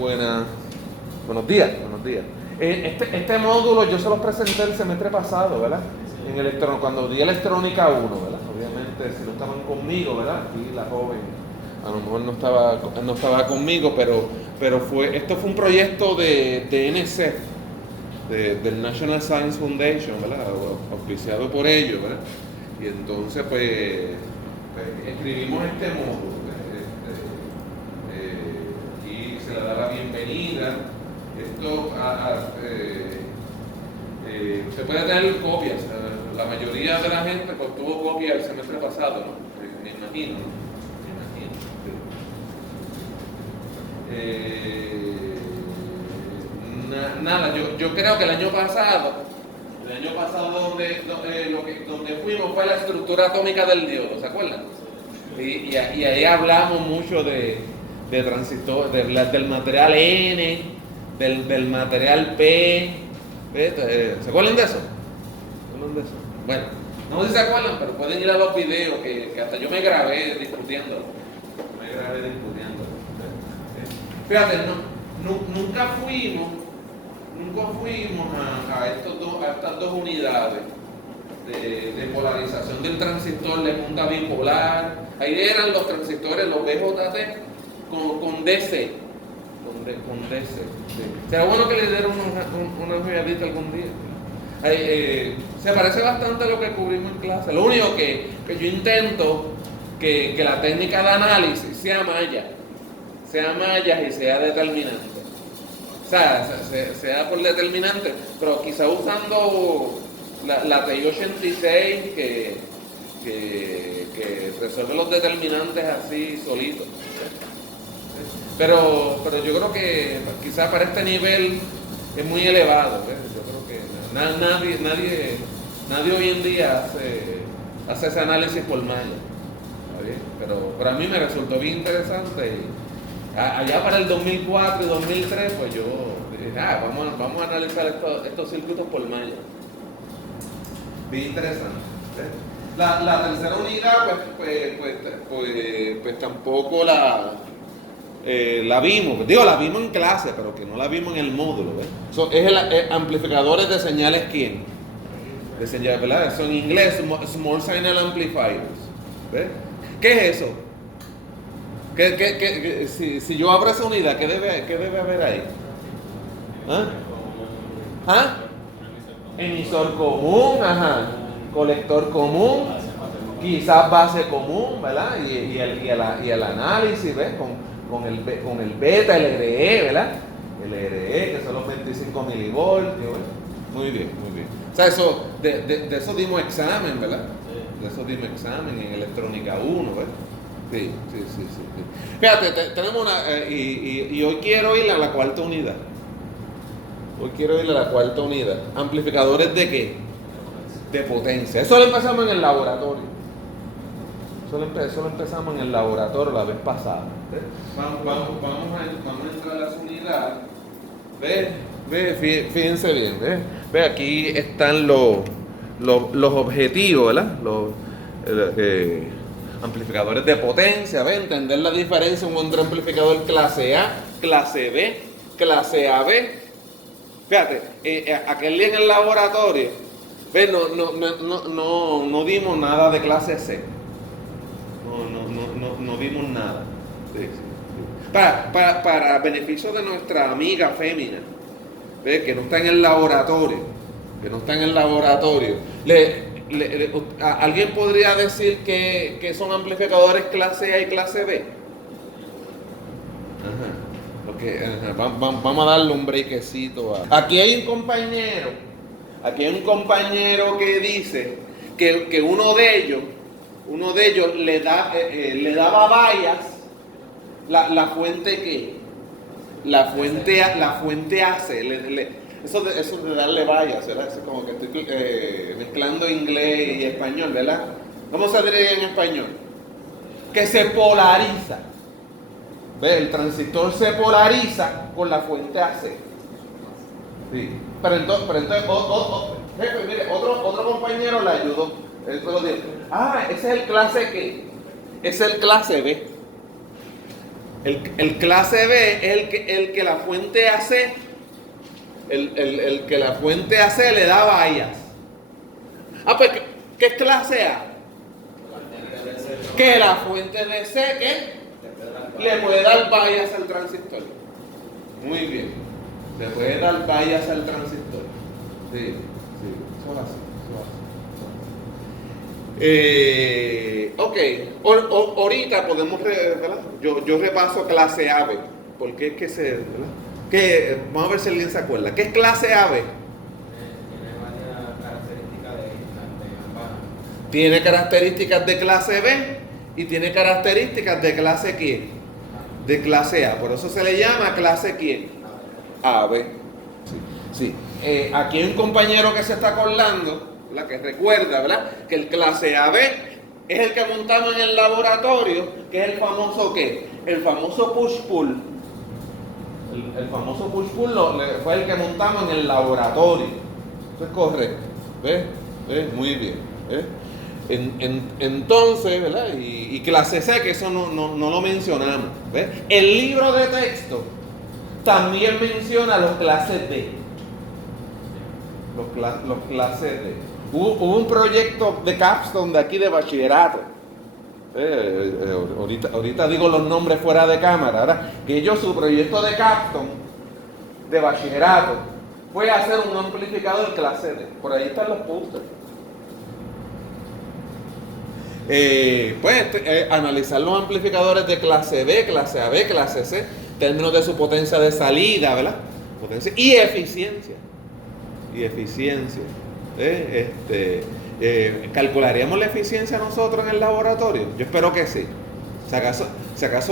Buenos días, buenos días. Este módulo yo se los presenté el semestre pasado, ¿verdad? Cuando di electrónica 1, ¿verdad? Obviamente, si no estaban conmigo, ¿verdad? Aquí la joven a lo mejor no estaba conmigo, pero esto fue un proyecto de NSF, del National Science Foundation, ¿verdad? Auspiciado por ellos, ¿verdad? Y entonces, pues escribimos este módulo. Y se le da la bienvenida. Esto se puede tener copias. La mayoría de la gente pues, tuvo copias el semestre pasado, ¿no? Me imagino, ¿no? Nada, yo creo que el año pasado donde fuimos fue la estructura atómica del diodo, ¿se acuerdan? Y ahí hablamos mucho de transistor, del material N, del material P. ¿Se acuerdan de eso? Bueno, no sé si se acuerdan, pero pueden ir a los videos que hasta yo me grabé discutiendo. Fíjate, nunca fuimos a estas dos unidades de polarización del transistor de punta bipolar. Ahí eran los transistores, los BJT con DC. Con DC. Será bueno que le dieran una ojeadita algún día. Se parece bastante a lo que cubrimos en clase. Lo único que yo intento que la técnica de análisis sea malla y sea determinante. O sea, sea por determinante, pero quizá usando la TI-86 que resuelve los determinantes así solitos. Pero yo creo que quizá para este nivel es muy elevado. Yo creo que nadie hoy en día hace ese análisis por malla. ¿Está bien? Pero a mí me resultó bien interesante. Allá para el 2004 y 2003, pues yo dije, vamos a analizar estos circuitos por malla. Bien interesante. La tercera unidad, pues tampoco la vimos. La vimos en clase, pero que no la vimos en el módulo. Es amplificadores de señales, ¿quién? De señales, ¿verdad? Eso en inglés, Small Signal Amplifiers. ¿Ves? ¿Qué es eso? Si yo abro esa unidad, ¿qué debe haber ahí? Emisor común, colector común, quizás base común, ¿verdad? Y el análisis, ¿ves? Con el beta, el ERE, ¿verdad? El ERE, que son los 25 milivoltios, ¿ves? Muy bien. O sea, de eso dimos examen, ¿verdad? De eso dimos examen en electrónica 1, ¿ves? Sí. Fíjate, tenemos y hoy quiero ir a la cuarta unidad. ¿Amplificadores de qué? De potencia. Eso lo empezamos en el laboratorio. Eso lo empezamos en el laboratorio la vez pasada. Vamos a entrar a las unidades. Fíjense bien. Ve, aquí están los objetivos, ¿verdad? Amplificadores de potencia, entender la diferencia entre amplificador clase A, clase B, clase AB. Fíjate, aquel día en el laboratorio, no dimos nada de clase C. No dimos nada. Sí. Para beneficio de nuestra amiga fémina, que no está en el laboratorio, ¿alguien podría decir que son amplificadores clase A y clase B? Vamos a darle un brequecito. Aquí hay un compañero que dice que uno de ellos le daba vallas, la fuente ¿qué? La fuente AC, eso de darle vallas, ¿verdad? Es como que estoy mezclando inglés y español, ¿verdad? ¿Cómo se diría en español? Que se polariza. ¿Ves? El transistor se polariza con la fuente AC. Sí. Pero entonces jefe, mire, otro compañero le ayudó. Él solo dijo, ese es el clase ¿qué? Es el clase B. El clase B es el que la fuente AC, el que la fuente AC le da vallas. Pues, ¿qué es clase A? Que la fuente de C, ¿qué? Le puede dar vallas al transistor. Muy bien. Le puede dar vallas al transistor. Sí, eso es así. Ok, ahorita podemos, ¿verdad? Yo repaso clase AB, porque es que ¿verdad? Vamos a ver si alguien se acuerda. ¿Qué es clase AB? Tiene varias características de ambas. Tiene características de clase B y tiene características de clase ¿qué? De clase A. Por eso se le llama clase ¿qué? AB. Sí. Aquí hay un compañero que se está acordando, ¿verdad? Que recuerda, ¿verdad? Que el clase AB es el que montamos en el laboratorio, que es el famoso ¿qué? El famoso push-pull. El famoso push-pull fue el que montamos en el laboratorio. Eso es correcto. ¿Ves? Muy bien. Entonces, ¿verdad? Y clase C, que eso no lo mencionamos. ¿Ves? El libro de texto también menciona los clases D. Los clases D. Hubo un proyecto de capstone de aquí de bachillerato. Ahorita digo los nombres fuera de cámara, ¿verdad? Que ellos, su proyecto de capstone de bachillerato fue hacer un amplificador clase D. Por ahí están los pósters. Analizar los amplificadores de clase B, clase AB, clase C, en términos de su potencia de salida, ¿verdad? Potencia y eficiencia. ¿Calcularíamos la eficiencia nosotros en el laboratorio? Yo espero que sí. Si acaso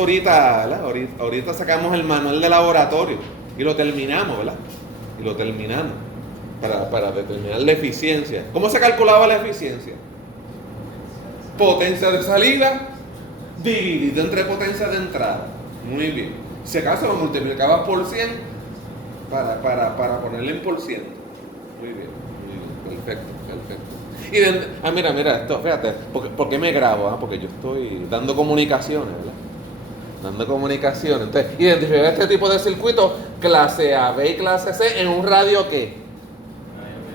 ahorita, ¿verdad? Ahorita sacamos el manual de laboratorio y lo terminamos, ¿verdad? Y lo terminamos para determinar la eficiencia. ¿Cómo se calculaba la eficiencia? Potencia de salida dividido entre potencia de entrada. Muy bien. Si acaso lo multiplicabas por 100 para ponerle en por ciento. Muy bien. Perfecto. Y mira, esto, fíjate, ¿por qué me grabo? Porque yo estoy dando comunicaciones, ¿verdad? Dando comunicaciones. Entonces, identificar este tipo de circuitos, clase A, B y clase C, en un radio ¿qué?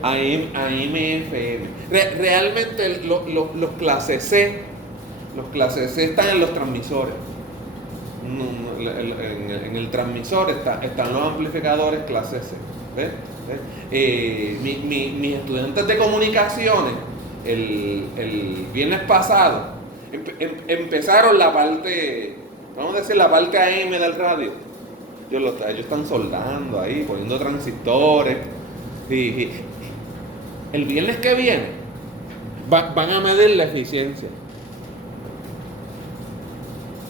AM, FM. Realmente los clases C están en los transmisores. En el transmisor están los amplificadores clase C. ¿Ves? Mis estudiantes de comunicaciones el viernes pasado empezaron la parte, vamos a decir, la parte AM del radio. Ellos están soldando ahí, poniendo transistores. Y el viernes que viene van a medir la eficiencia.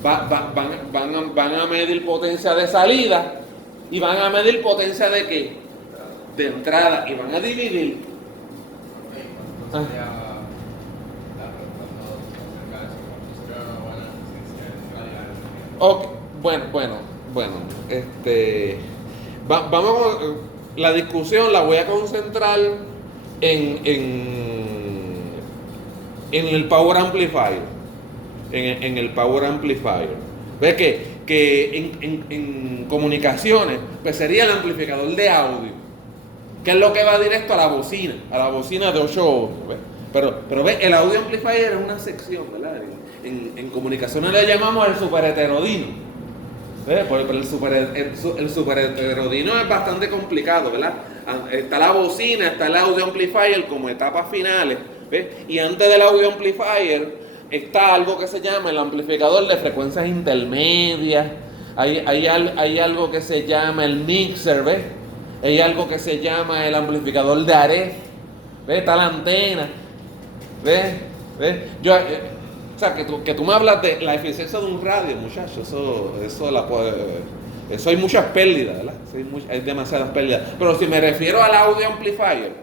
Van a medir potencia de salida y van a medir potencia de ¿qué? De entrada, y van a dividir. Okay, bueno, vamos a, la discusión la voy a concentrar en el Power Amplifier, en el Power Amplifier. Ve que en comunicaciones pues sería el amplificador de audio, que es lo que va directo a la bocina de 8 ohms. Pero ve, el audio amplifier es una sección, ¿verdad? En comunicaciones le llamamos el superheterodino. Pero el superheterodino es bastante complicado, ¿verdad? Está la bocina, está el audio amplifier como etapas finales, ¿ves? Y antes del audio amplifier está algo que se llama el amplificador de frecuencias intermedias. Hay algo que se llama el mixer, ¿ves? Hay algo que se llama el amplificador de Aref. ¿Ves? Está la antena. ¿Ves? O sea, que tú me hablas de la eficiencia de un radio, muchachos. Eso hay muchas pérdidas, ¿verdad? Hay demasiadas pérdidas. Pero si me refiero al audio amplifier,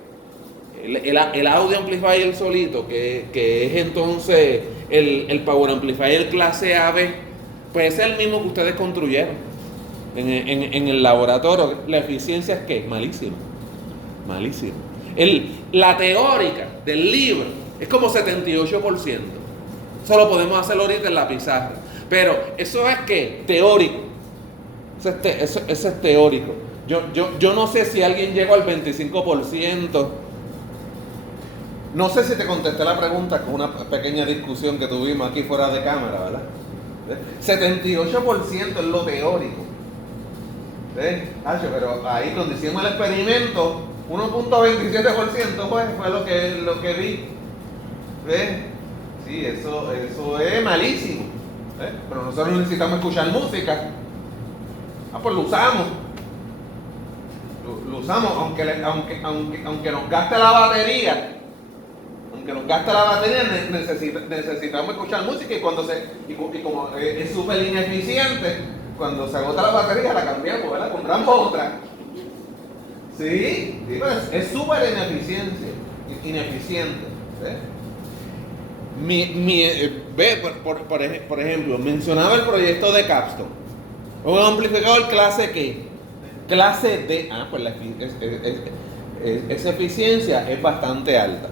el audio amplifier solito, que es entonces el power amplifier clase AB, pues es el mismo que ustedes construyeron en el laboratorio. La eficiencia es que malísima. La teórica del libro es como 78%. Eso lo podemos hacer ahorita en la pizarra. Pero eso es que teórico. Eso es teórico. Yo no sé si alguien llegó al 25%. No sé si te contesté la pregunta con una pequeña discusión que tuvimos aquí fuera de cámara, ¿verdad? 78% es lo teórico. Pero ahí cuando hicimos el experimento, 1.27% pues, fue lo que vi. Sí, eso es malísimo. Pero nosotros necesitamos escuchar música. Pues lo usamos. Lo usamos, aunque nos gaste la batería. Aunque nos gaste la batería, necesitamos escuchar música y como es súper ineficiente, cuando se agota la batería la cambiamos, ¿verdad? Compramos otra. Sí, pues es súper ineficiente. Por ejemplo, mencionaba el proyecto de Capstone. Un amplificador clase ¿qué? Clase D. Pues esa eficiencia es bastante alta.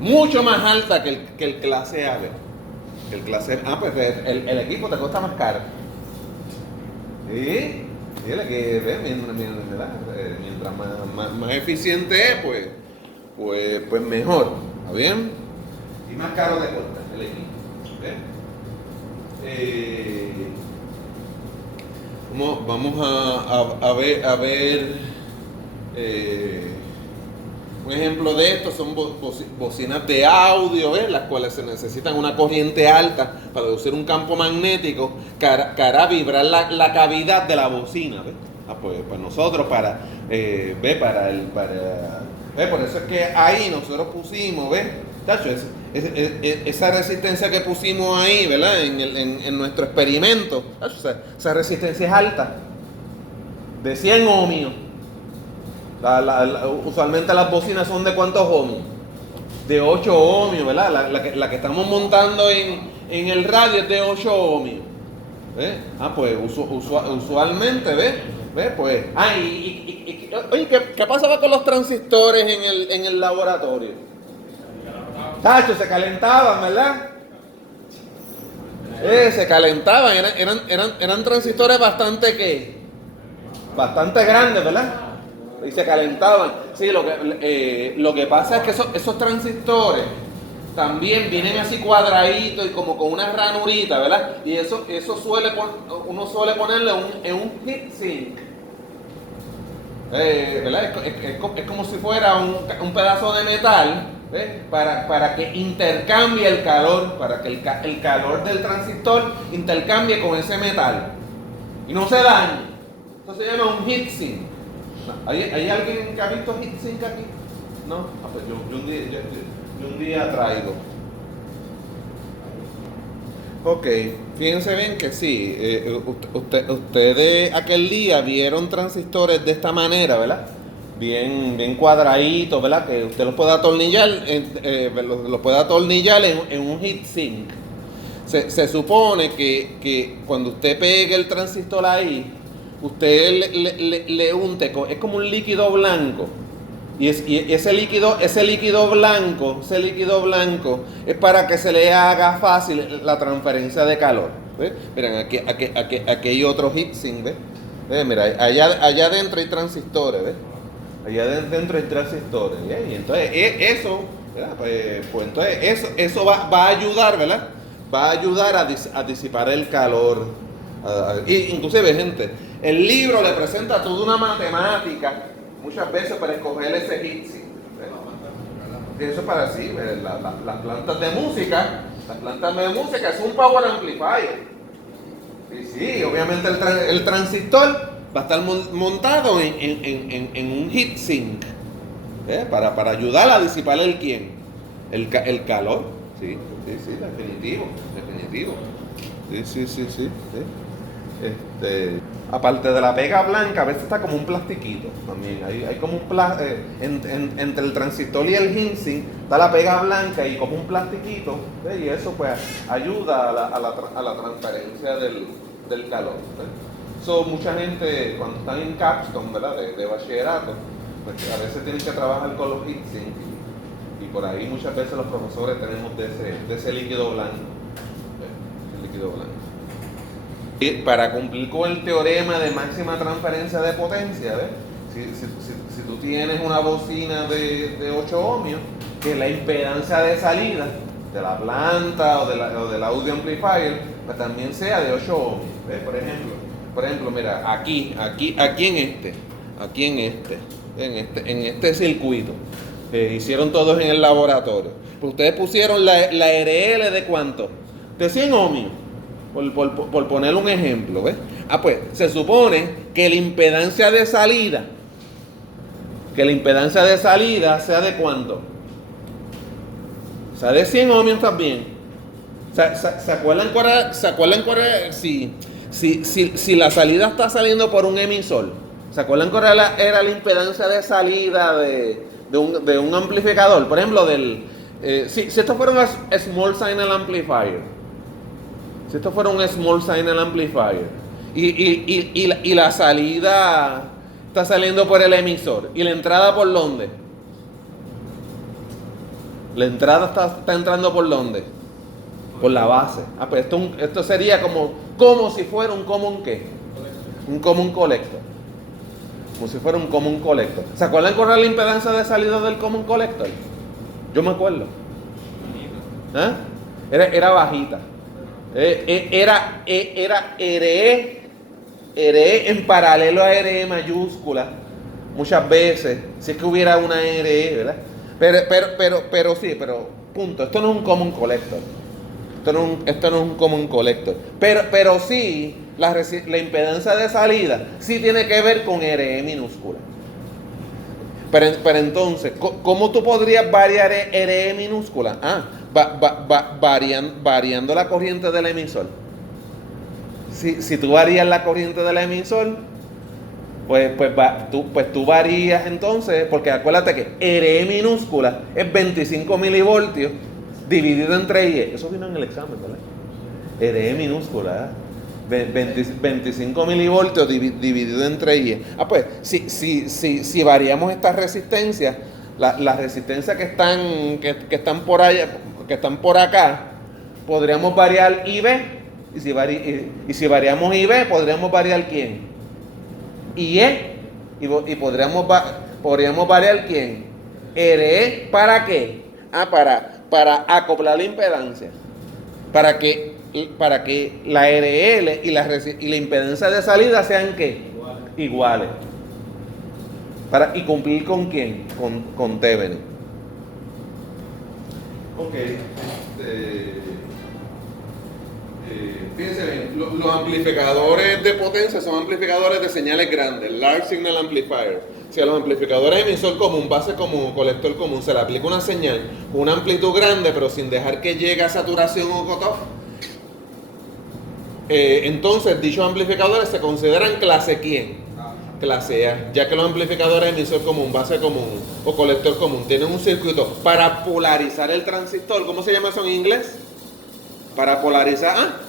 Mucho más alta que el clase A. El clase pues el equipo te cuesta más caro. Sí, mientras más eficiente es, pues mejor. ¿Está bien? Y más caro te cuesta el equipo. Vamos a ver un ejemplo de esto son bocinas de audio, las cuales se necesitan una corriente alta para producir un campo magnético que hará vibrar la cavidad de la bocina. Pues nosotros por eso es que ahí nosotros pusimos, Tacho, esa resistencia que pusimos ahí, ¿verdad? En nuestro experimento, esa resistencia es alta, de 100 ohmios. Usualmente las bocinas son de ¿cuántos ohmios? De 8 ohmios, ¿verdad? La que estamos montando en el radio es de 8 ohmios. Pues usualmente, Pues, oye, ¿qué pasaba con los transistores en el laboratorio? Tacho, se calentaban, ¿verdad? Se calentaban, eran transistores bastante grandes, ¿verdad? Y se calentaban. Sí, lo que pasa es que esos transistores también vienen así cuadraditos y como con una ranurita, ¿verdad? Y eso uno suele ponerle en un heatsink. ¿Verdad? Es como si fuera un pedazo de metal, para que intercambie el calor, para que el calor del transistor intercambie con ese metal y no se dañe. Eso se llama un heatsink. ¿Hay alguien que ha visto heatsink aquí? No. Pues yo un día traigo. Ok, fíjense bien que sí, ustedes aquel día vieron transistores de esta manera, ¿verdad? Bien cuadraditos, ¿verdad? Que usted los puede atornillar, en un heatsink. Se supone que cuando usted pegue el transistor ahí, usted le unte, es como un líquido blanco. Y ese líquido blanco es para que se le haga fácil la transferencia de calor. Miren, aquí hay otro heatsink, mira, allá adentro hay transistores, allá adentro hay transistores, y entonces eso, ¿verdad? Pues entonces eso va a ayudar, ¿verdad? Va a ayudar a disipar el calor. Y inclusive, gente, el libro le presenta toda una matemática muchas veces para escoger ese heatsink. Eso es para sí, las plantas de música. Las plantas de música es un power amplifier. Y sí, obviamente el transistor va a estar montado en un heatsink, para ayudar a disipar el calor. Sí, definitivo. Sí. Aparte de la pega blanca, a veces está como un plastiquito también. Hay como entre el transistor y el heatsink está la pega blanca y como un plastiquito, y eso pues ayuda a la transferencia del calor. Mucha gente cuando están en Capstone, ¿verdad? De bachillerato, pues a veces tienen que trabajar con los heatsink y por ahí muchas veces los profesores tenemos de ese líquido blanco. El líquido blanco. Para cumplir con el teorema de máxima transferencia de potencia, ¿ves? Si tú tienes una bocina de 8 ohmios, que la impedancia de salida de la planta o del audio amplifier pues también sea de 8 ohmios, ¿ves? Por ejemplo, mira, aquí en este circuito que hicieron todos en el laboratorio, pues ustedes pusieron la RL de ¿cuánto? De 100 ohmios. Por poner un ejemplo, ¿ves? Pues se supone que la impedancia de salida sea de ¿cuánto? O sea, de 100 ohmios también. ¿Se acuerdan cuál era? Si la salida está saliendo por un emisor, ¿se acuerdan cuál era la impedancia de salida de un amplificador? Por ejemplo, si esto fuera un small signal amplifier, y la salida está saliendo por el emisor, ¿y la entrada por dónde? La entrada está entrando por dónde? Por la base. Pues esto sería como si fuera un common ¿qué? Un common collector. Como si fuera un common collector. ¿Se acuerdan cuál era la impedancia de salida del common collector? Yo me acuerdo. Era bajita. Era RE en paralelo a RE mayúscula muchas veces, si es que hubiera una RE, ¿verdad? Pero punto, esto no es un common collector. Esto no es un common collector. Pero sí, la impedancia de salida sí tiene que ver con RE minúscula. Pero entonces, ¿cómo tú podrías variar RE minúscula? Variando la corriente del emisor. Si tú varías la corriente del emisor, pues tú varías entonces, porque acuérdate que RE minúscula es 25 milivoltios dividido entre IE. Eso vino en el examen, ¿verdad? RE minúscula, 25 milivoltios dividido entre IE. Pues si variamos estas resistencias, las resistencias que están por allá, que están por acá, podríamos variar IB. Y si variamos IB, podríamos variar ¿quién? IE. Y podríamos variar ¿quién? RE. ¿Para qué? Para acoplar la impedancia. Para que la RL y la impedancia de salida sean ¿qué? Iguales. ¿Y cumplir con quién? Con Thevenin. Ok. Fíjense bien, los amplificadores de potencia son amplificadores de señales grandes, large signal amplifier. Si a los amplificadores emisor común, base común, colector común se le aplica una señal con una amplitud grande, pero sin dejar que llegue a saturación o cutoff, entonces dichos amplificadores se consideran clase ¿quién? Clase A, ya que los amplificadores emisor común, base común o colector común tienen un circuito para polarizar el transistor. ¿Cómo se llama eso en inglés? Para polarizar,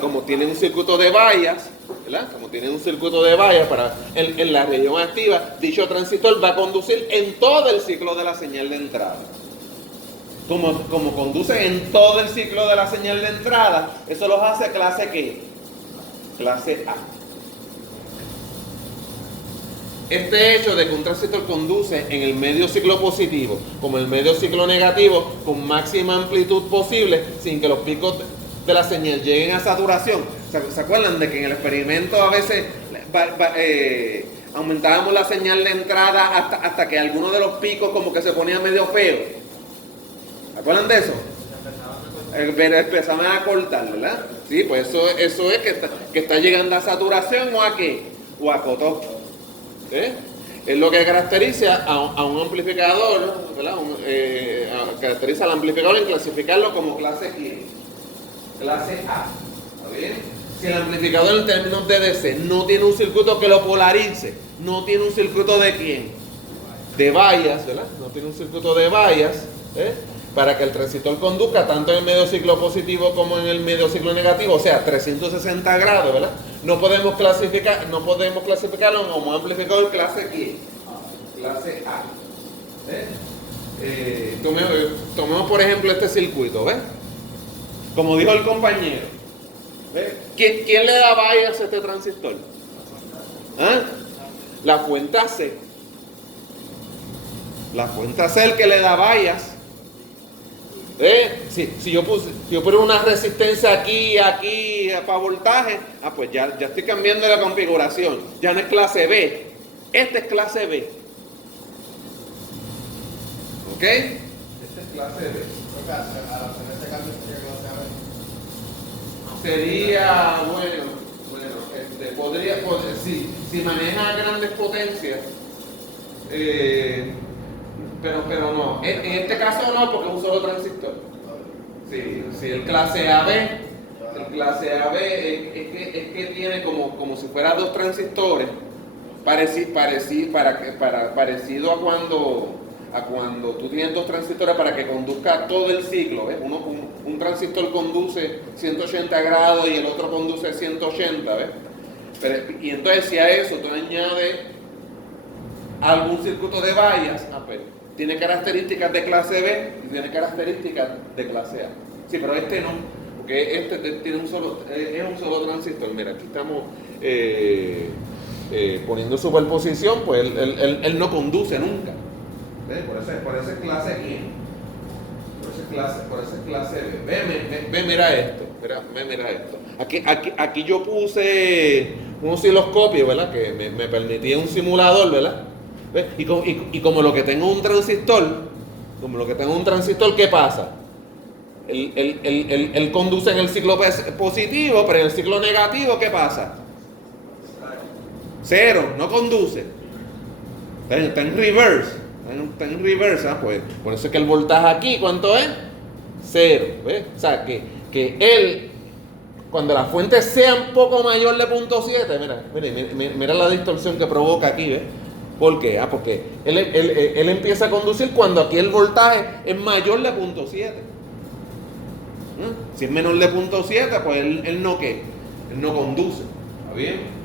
como tienen un circuito de vallas, ¿verdad? Como tienen un circuito de vallas en la región activa, dicho transistor va a conducir en todo el ciclo de la señal de entrada. Como conduce en todo el ciclo de la señal de entrada, eso los hace clase ¿qué? Clase A. Este hecho de que un transistor conduce en el medio ciclo positivo como el medio ciclo negativo con máxima amplitud posible sin que los picos de la señal lleguen a saturación. ¿Se acuerdan de que en el experimento a veces aumentábamos la señal de entrada hasta que alguno de los picos como que se ponía medio feo? ¿Se acuerdan de eso? Empezaban a cortar, ¿verdad? Sí, pues eso es que está llegando a saturación o a qué? O a cutoff. Es lo que caracteriza a un amplificador, ¿verdad? Caracteriza al amplificador en clasificarlo como clase ¿quién? Clase A. ¿Está bien? Si el amplificador en términos de DC no tiene un circuito que lo polarice, no tiene un circuito de ¿quién? De vallas, ¿verdad? No tiene un circuito de vallas, para que el transistor conduzca tanto en el medio ciclo positivo como en el medio ciclo negativo, o sea, 360 grados, ¿verdad? No podemos clasificarlo como amplificador clase ¿quién? Clase A. Tomemos por ejemplo este circuito, ¿ves? Como dijo el compañero, ¿Ve? ¿Quién le da bias a este transistor? ¿Ah? La fuente AC. La fuente AC es el que le da bias. Si yo pongo una resistencia aquí para voltaje, pues ya estoy cambiando la configuración. Ya no es clase B. Este es clase B. ¿Ok? Este es clase B. Sería, podría, si maneja grandes potencias, pero no. En este caso no, porque es un solo transistor. Sí, el clase AB, es que tiene como si fuera dos transistores, parecido a cuando tú tienes dos transistores para que conduzca todo el ciclo. ¿Ves? Un transistor conduce 180 grados y el otro conduce 180, ¿ves? Y entonces si a eso tú añades algún circuito de vallas, pues tiene características de clase B y tiene características de clase A. Sí, pero este no, porque este tiene es un solo transistor. Mira, aquí estamos poniendo superposición, pues él no conduce nunca. ¿Ves? Por eso es clase I. Por eso es clase B. Ve, mira esto. Mira esto. Aquí yo puse un osciloscopio, ¿verdad? Que me permitía un simulador, ¿verdad? ¿Ves? Y como lo que tengo un transistor, ¿qué pasa? Él conduce en el ciclo positivo, pero en el ciclo negativo, ¿qué pasa? Cero, no conduce. Está en reverse. Pues por eso es que el voltaje aquí, ¿cuánto es? Cero. ¿Ves? O sea, que él, cuando la fuente sea un poco mayor de 0.7, mira la distorsión que provoca aquí, ¿ves? ¿Por qué? Porque él empieza a conducir cuando aquí el voltaje es mayor de 0.7. Si es menor de 0.7, pues él no ¿qué? Él no conduce. ¿Está bien?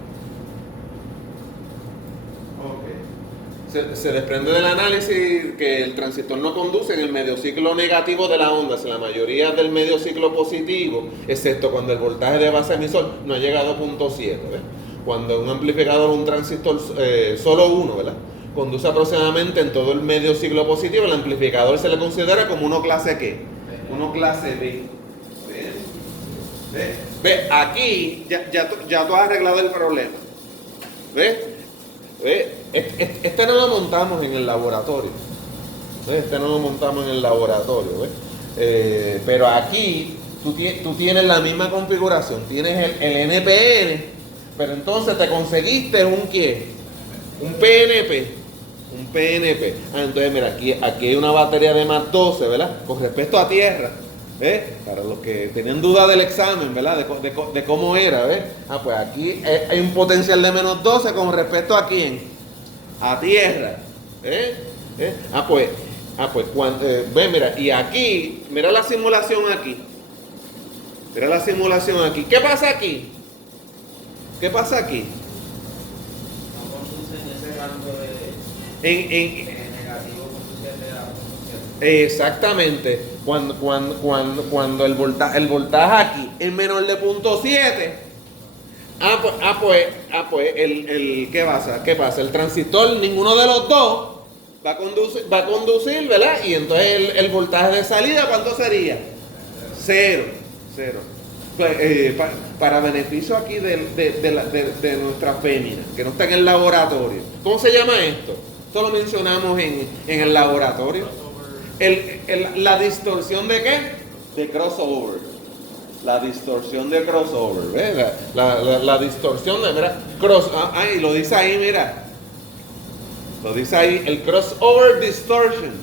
Se desprende del análisis que el transistor no conduce en el mediociclo negativo de la onda, en la mayoría del mediociclo positivo, excepto cuando el voltaje de base emisor no ha llegado a 0.7. ¿Ves? Cuando un amplificador, un transistor, solo uno, ¿verdad? Conduce aproximadamente en todo el mediociclo positivo, el amplificador se le considera como uno clase ¿qué? Uno clase B. ¿Ves? Aquí ya tú has arreglado el problema. ¿Ves? Este no lo montamos en el laboratorio. Este no lo montamos en el laboratorio. Pero aquí tú tienes la misma configuración. Tienes el NPN, pero entonces te conseguiste un ¿qué? Un PNP. Un PNP. Entonces mira, aquí hay una batería de más 12, ¿verdad? Con respecto a tierra. Para los que tenían duda del examen, ¿verdad? De cómo era, ¿ves? Pues aquí hay un potencial de menos 12 con respecto a quién? A tierra. Pues mira, y aquí, mira la simulación aquí. Mira la simulación aquí. ¿Qué pasa aquí? ¿Qué pasa aquí? No conduce en ese rango de negativo, exactamente. Cuando el voltaje aquí es menor de 0.7, ¿qué pasa? ¿El transistor, ninguno de los dos, va a conducir, ¿verdad? Y entonces el voltaje de salida, ¿cuánto sería? Cero. Pues, para beneficio aquí de nuestra fémina, que no está en el laboratorio. ¿Cómo se llama esto? Esto lo mencionamos en el laboratorio. La distorsión de ¿qué? De crossover. La distorsión de crossover. ¿Ves? La distorsión de, mira, y lo dice ahí, mira. Lo dice ahí, el crossover distortion.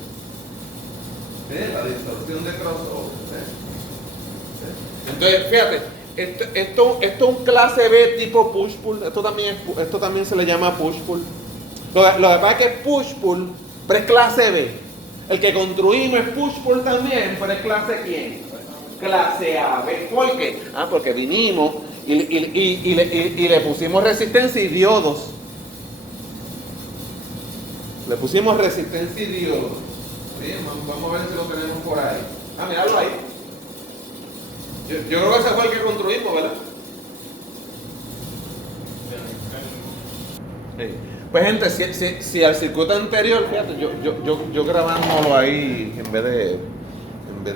La distorsión de crossover. Entonces, fíjate, esto es un clase B tipo push-pull. Esto también se le llama push-pull. Lo que pasa es que push-pull, pero es clase B. El que construimos es push-pull también, pero es clase ¿quién? Clase A. ¿Ves por qué? Porque vinimos y le pusimos resistencia y diodos. Le pusimos resistencia y diodos. Bien, vamos a ver si lo tenemos por ahí. Míralo ahí. Yo creo que ese fue el que construimos, ¿verdad? Sí. Pues gente, si al circuito anterior, fíjate, yo grabándolo ahí en vez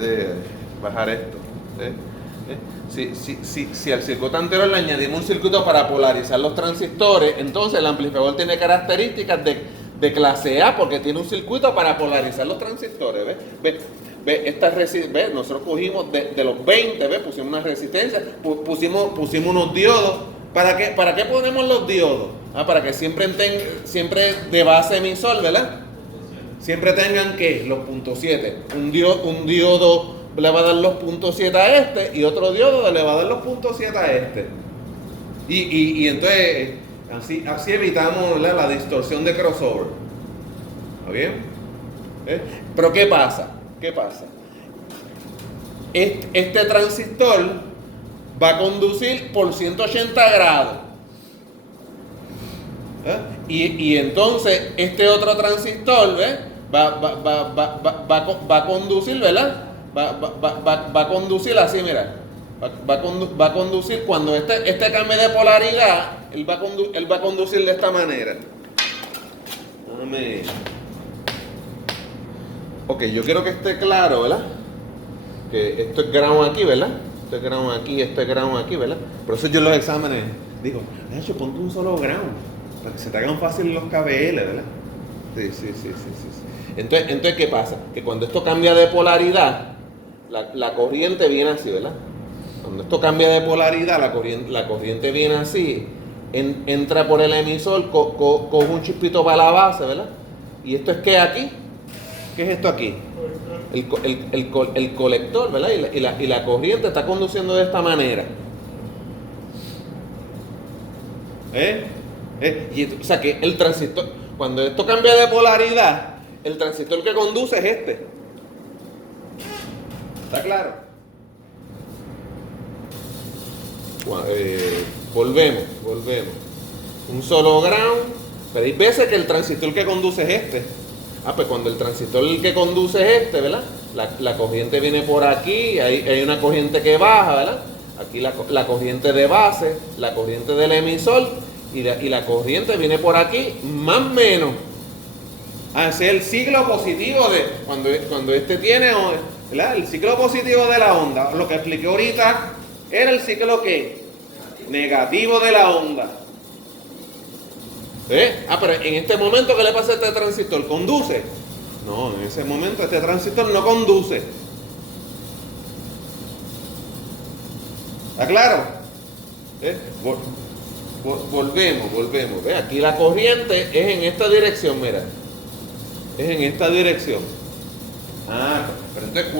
de bajar esto. Si al circuito anterior le añadimos un circuito para polarizar los transistores, entonces el amplificador tiene características de clase A porque tiene un circuito para polarizar los transistores. ¿Ves? Nosotros cogimos de los 20, ¿ves? Pusimos una resistencia, pusimos unos diodos. ¿Para qué ponemos los diodos? Para que siempre de base emisor, ¿verdad? Siempre tengan que los puntos 7. Un diodo le va a dar los puntos 7 a este y otro diodo le va a dar los puntos 7 a este. Y entonces así evitamos la distorsión de crossover. ¿Está bien? Pero ¿qué pasa? Este transistor va a conducir por 180 grados. Y entonces este otro transistor, va a conducir, ¿verdad? Va a conducir así, mira. Va a conducir cuando este cambie de polaridad, él va a conducir de esta manera. Ok, yo quiero que esté claro, ¿verdad? Que esto es ground aquí, ¿verdad? Esto es ground aquí, ¿verdad? Por eso yo en los exámenes digo, ponte un solo ground, para que se te hagan fácil los KBL, ¿verdad? Sí. Entonces, ¿qué pasa? Que cuando esto cambia de polaridad, la corriente viene así, ¿verdad? Cuando esto cambia de polaridad, la corriente viene así, entra por el emisor, coge un chispito para la base, ¿verdad? Y esto es ¿qué aquí? ¿Qué es esto aquí? El colector, ¿verdad? Y la corriente está conduciendo de esta manera. O sea que el transistor, cuando esto cambia de polaridad, el transistor que conduce es este. ¿Está claro? Volvemos. Un solo ground, pero hay veces que el transistor que conduce es este. Pues cuando el transistor que conduce es este, ¿verdad? La corriente viene por aquí, hay una corriente que baja, ¿verdad? Aquí la corriente de base, la corriente del emisor y la corriente viene por aquí, más o menos. Ese es el ciclo positivo de cuando este tiene, ¿verdad? El ciclo positivo de la onda. Lo que expliqué ahorita era el ciclo ¿qué? Negativo de la onda. Pero en este momento, ¿qué le pasa a este transistor? ¿Conduce? No, en ese momento este transistor no conduce. ¿Está claro? Volvemos. Aquí la corriente es en esta dirección, mira. Es en esta dirección. Pero entonces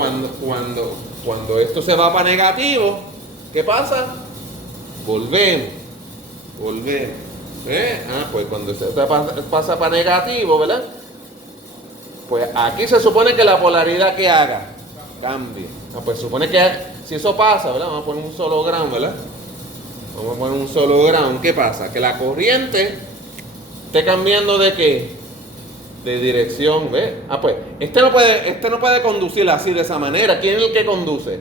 cuando esto se va para negativo, ¿qué pasa? Volvemos. Pues cuando se pasa para negativo, ¿verdad? Pues aquí se supone que la polaridad que haga cambie. Pues supone que si eso pasa, ¿verdad? Vamos a poner un solo ground, ¿verdad? ¿Qué pasa? Que la corriente esté cambiando de ¿qué? De dirección, ¿ves? Pues este no puede conducir así de esa manera. ¿Quién es el que conduce?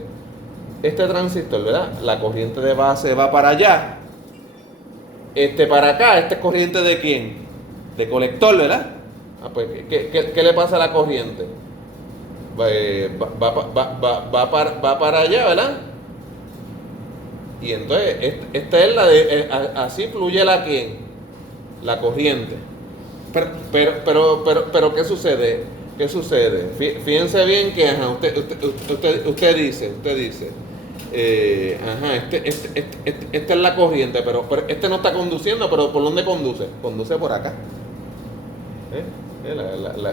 Este transistor, ¿verdad? La corriente de base va para allá. Para acá, ¿esta es corriente de quién? De colector, ¿verdad? Pues, ¿qué le pasa a la corriente? Va para allá, ¿verdad? Y entonces, esta es la de, así fluye la corriente. Pero ¿qué sucede? Fíjense bien que, usted dice, esta es la corriente, pero este no está conduciendo, pero ¿por dónde conduce? Conduce por acá.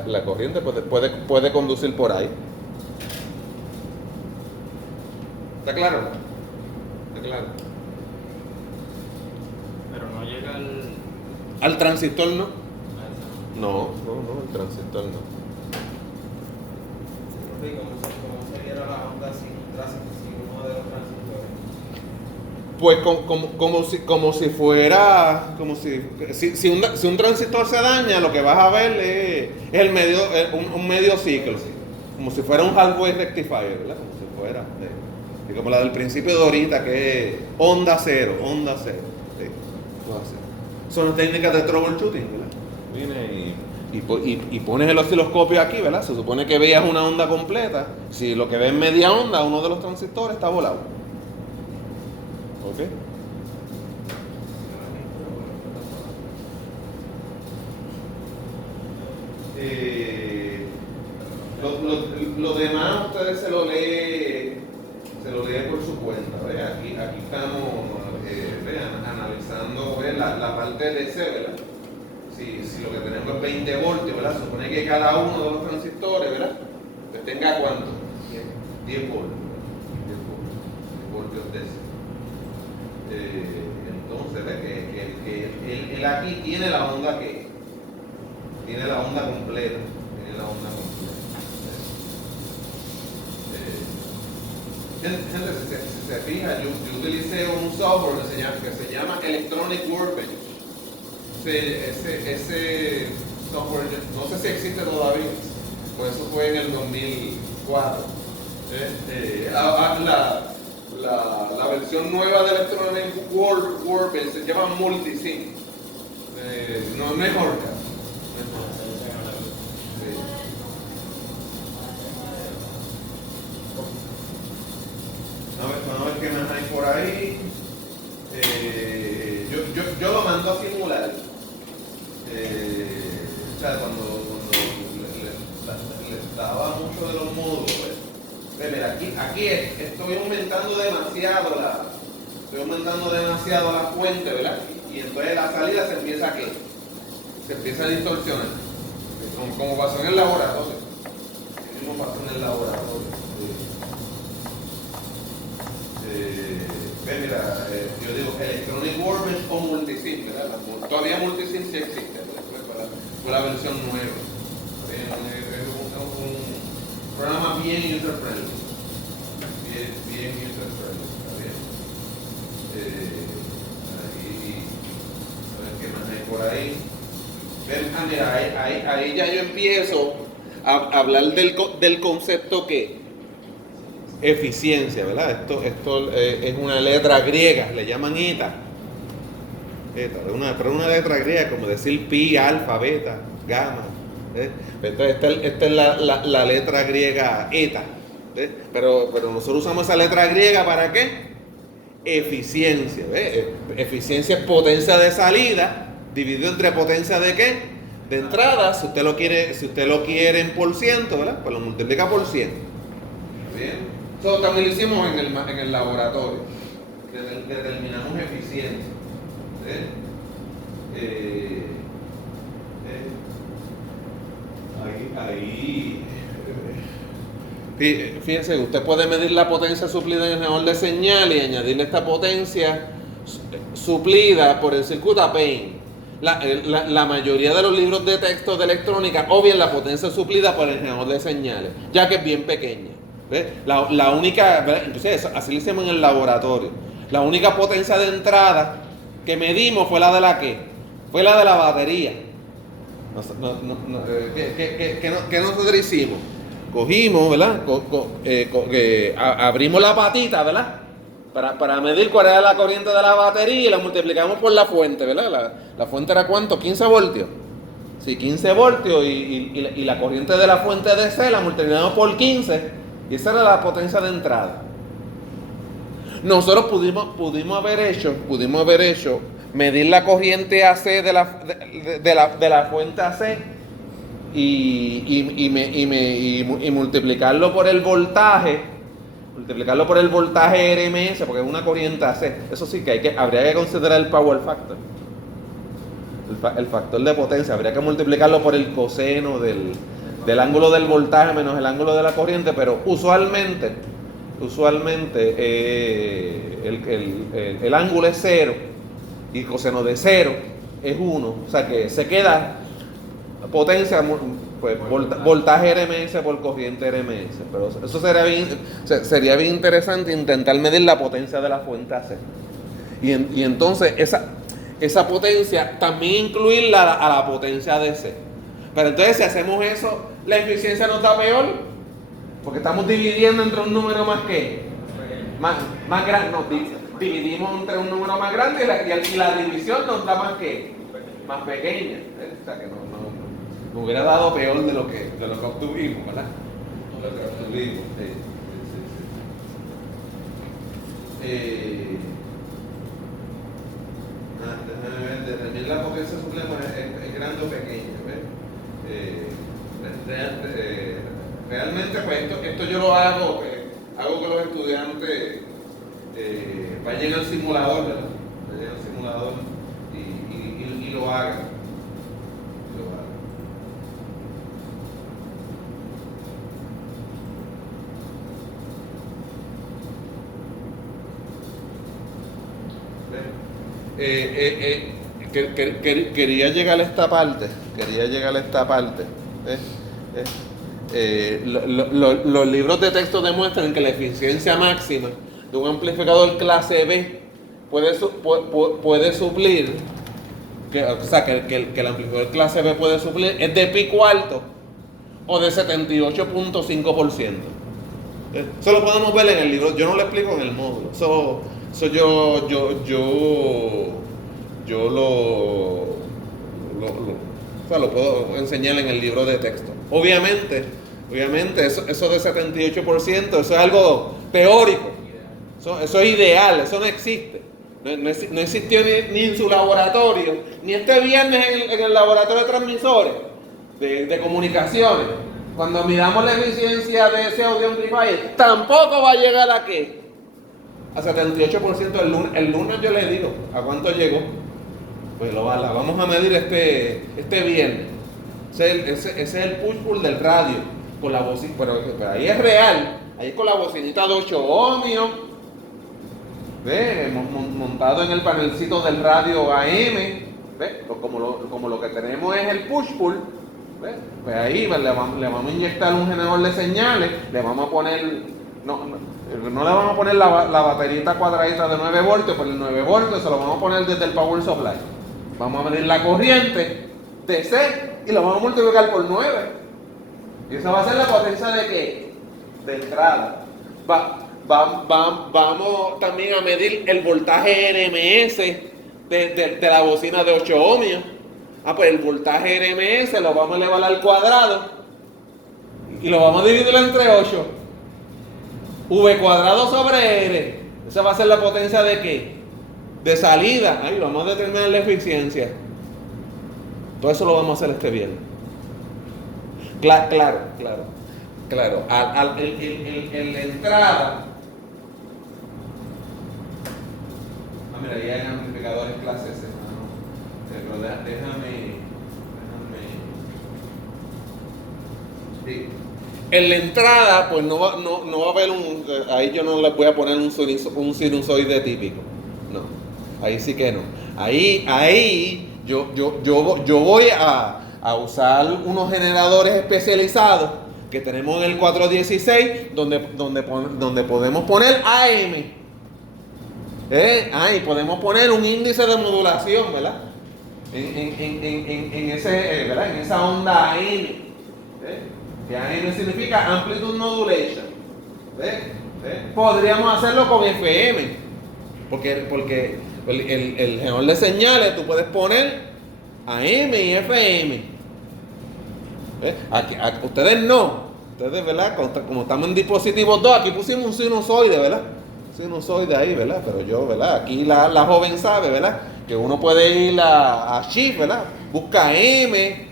La corriente puede conducir por ahí. ¿Está claro? Pero no llega al transistor, ¿no? No, el transistor no. ¿Cómo se viera la onda sin uno de los transistores? Pues como si fuera, si un transistor se daña, lo que vas a ver es un medio ciclo, como si fuera un halfway rectifier, ¿verdad? Como si fuera, como la del principio de ahorita, que es onda cero, sí, Son las técnicas de troubleshooting, ¿verdad? Viene y pones el osciloscopio aquí, ¿verdad? Se supone que veas una onda completa. Si lo que ves media onda, uno de los transistores está volado. ¿Ok? Lo demás ustedes se lo leen por su cuenta. ¿Ve? Aquí estamos analizando, ¿ve? La parte de C, ¿verdad? Si lo que tenemos es 20 voltios, ¿verdad? Supone que cada uno de los transistores, ¿verdad? Pues tenga ¿cuánto? 10 voltios. 10 voltios de C. Entonces, ¿ve? Que él aquí tiene la onda que tiene la onda completa. Gente, si se fija, yo utilicé un software que se llama Electronic Workbench. Ese software, no sé si existe todavía, pues eso fue en el 2004. La versión nueva de Electronic Workbench se llama Multisim. No es Orca. Vamos a ver qué más hay por ahí. Yo lo mando a simular. O sea, cuando le daba mucho de los módulos, pues. Mira, aquí estoy aumentando demasiado la fuente, ¿verdad? Y entonces la salida se empieza a distorsionar. Como pasó en el laboratorio. Lo mismo pasó en el laboratorio. Mira, yo digo Electronic Workbench o Multisim, ¿verdad? Todavía Multisim sí existe, ¿verdad? Fue la versión nueva. Es un programa bien user-friendly. Bien user-friendly, ¿está bien? A ver qué más hay por ahí. Mira, ahí ya yo empiezo a hablar del concepto que eficiencia, ¿verdad? Esto es una letra griega, le llaman eta. Pero una letra griega, como decir pi, alfa, beta, gamma. Entonces, esta es la letra griega eta. Pero nosotros usamos esa letra griega ¿para qué? Eficiencia. Eficiencia es potencia de salida, dividido entre potencia de ¿qué? De entrada. Si usted lo quiere en por ciento, ¿verdad? Pues lo multiplica por 100. Bien. Eso también lo hicimos en el laboratorio. Determinamos eficiencia. Fíjense, usted puede medir la potencia suplida en el generador de señal y añadirle esta potencia suplida por el circuito a Payne. La mayoría de los libros de texto de electrónica obvian la potencia suplida por el generador de señales, ya que es bien pequeña. ¿Ves? La única, inclusive así lo hicimos en el laboratorio. La única potencia de entrada que medimos fue la de la ¿qué? Fue la de la batería. ¿Qué nosotros hicimos? Cogimos, ¿verdad? Abrimos la patita, ¿verdad? Para medir cuál era la corriente de la batería y la multiplicamos por la fuente, ¿verdad? La fuente era ¿cuánto? 15 voltios. Sí, 15 voltios y la corriente de la fuente de C la multiplicamos por 15 y esa era la potencia de entrada. Nosotros pudimos haber hecho medir la corriente AC de la fuente AC y multiplicarlo por el voltaje RMS, porque es una corriente AC. Eso sí que habría que considerar el power factor, el factor de potencia. Habría que multiplicarlo por el coseno del ángulo del voltaje menos el ángulo de la corriente, pero usualmente el ángulo es 0 y el coseno de 0 es 1, o sea que se queda potencia, pues, voltaje RMS por corriente RMS. Pero eso sería bien interesante intentar medir la potencia de la fuente AC y entonces esa potencia también incluirla a la potencia DC. Pero entonces si hacemos eso, la eficiencia nos da peor, porque estamos dividiendo entre un número más grande. Dividimos entre un número más grande y la división nos da más más pequeña, o sea que no hubiera dado peor de lo que obtuvimos, ¿verdad? Lo que obtuvimos, déjame ver, determinar la potencia suprema es grande o pequeña, realmente pues esto yo lo hago que los estudiantes vayan al simulador, ¿verdad? Vayan al simulador y lo hagan. Quería llegar a esta parte. Los libros de texto demuestran que la eficiencia máxima de un amplificador clase B puede suplir, que el amplificador clase B puede suplir es de pico alto o de 78.5%. Eso lo podemos ver en el libro, yo no lo explico en el módulo. Eso yo lo puedo enseñar en el libro de texto. Obviamente eso de 78%, eso es algo teórico. Eso es ideal, eso no existe. No existió ni en su laboratorio, ni este viernes en el laboratorio de transmisores, de comunicaciones. Cuando midamos la eficiencia de ese audio amplifier, tampoco va a llegar a ¿qué? A 78%. El lunes yo le digo a cuánto llegó. Pues la vamos a medir este viernes. Ese es el push-pull del radio con la bocina, pero ahí es real. Ahí con la bocinita de 8 ohmios, montado en el panelcito del radio AM. Como lo que tenemos es el push-pull. Pues ahí le vamos a inyectar un generador de señales. Le vamos a poner no le vamos a poner la baterita cuadradita de 9 voltios, pero el 9 voltios se lo vamos a poner desde el power supply. Vamos a medir la corriente DC y lo vamos a multiplicar por 9. Y esa va a ser la potencia de ¿qué? De entrada. Vamos también a medir el voltaje RMS de la bocina de 8 ohmios. Pues el voltaje RMS lo vamos a elevar al cuadrado y lo vamos a dividir entre 8. V cuadrado sobre R. Esa va a ser la potencia de ¿qué? De salida. Ahí vamos a determinar la eficiencia. Todo eso lo vamos a hacer este viernes. Claro. En la entrada. Mira, ahí hay amplificadores clase C. Pero déjame. Sí. En la entrada, pues no va a haber ahí yo no le voy a poner un sinusoide típico. No, ahí sí que no. Ahí yo voy a usar unos generadores especializados que tenemos en el 416, donde podemos poner AM. Ahí podemos poner un índice de modulación, ¿verdad? En esa onda AM. Que AM significa Amplitude Modulation. Podríamos hacerlo con FM. Porque el generador de señales tú puedes poner AM y FM. Aquí, ustedes no. Ustedes, ¿verdad? Como estamos en dispositivos 2, aquí pusimos un sinusoide, ¿verdad? Sinusoide ahí, ¿verdad? Pero yo, ¿verdad? Aquí la joven sabe, ¿verdad? Que uno puede ir a Shift, ¿verdad? Busca M,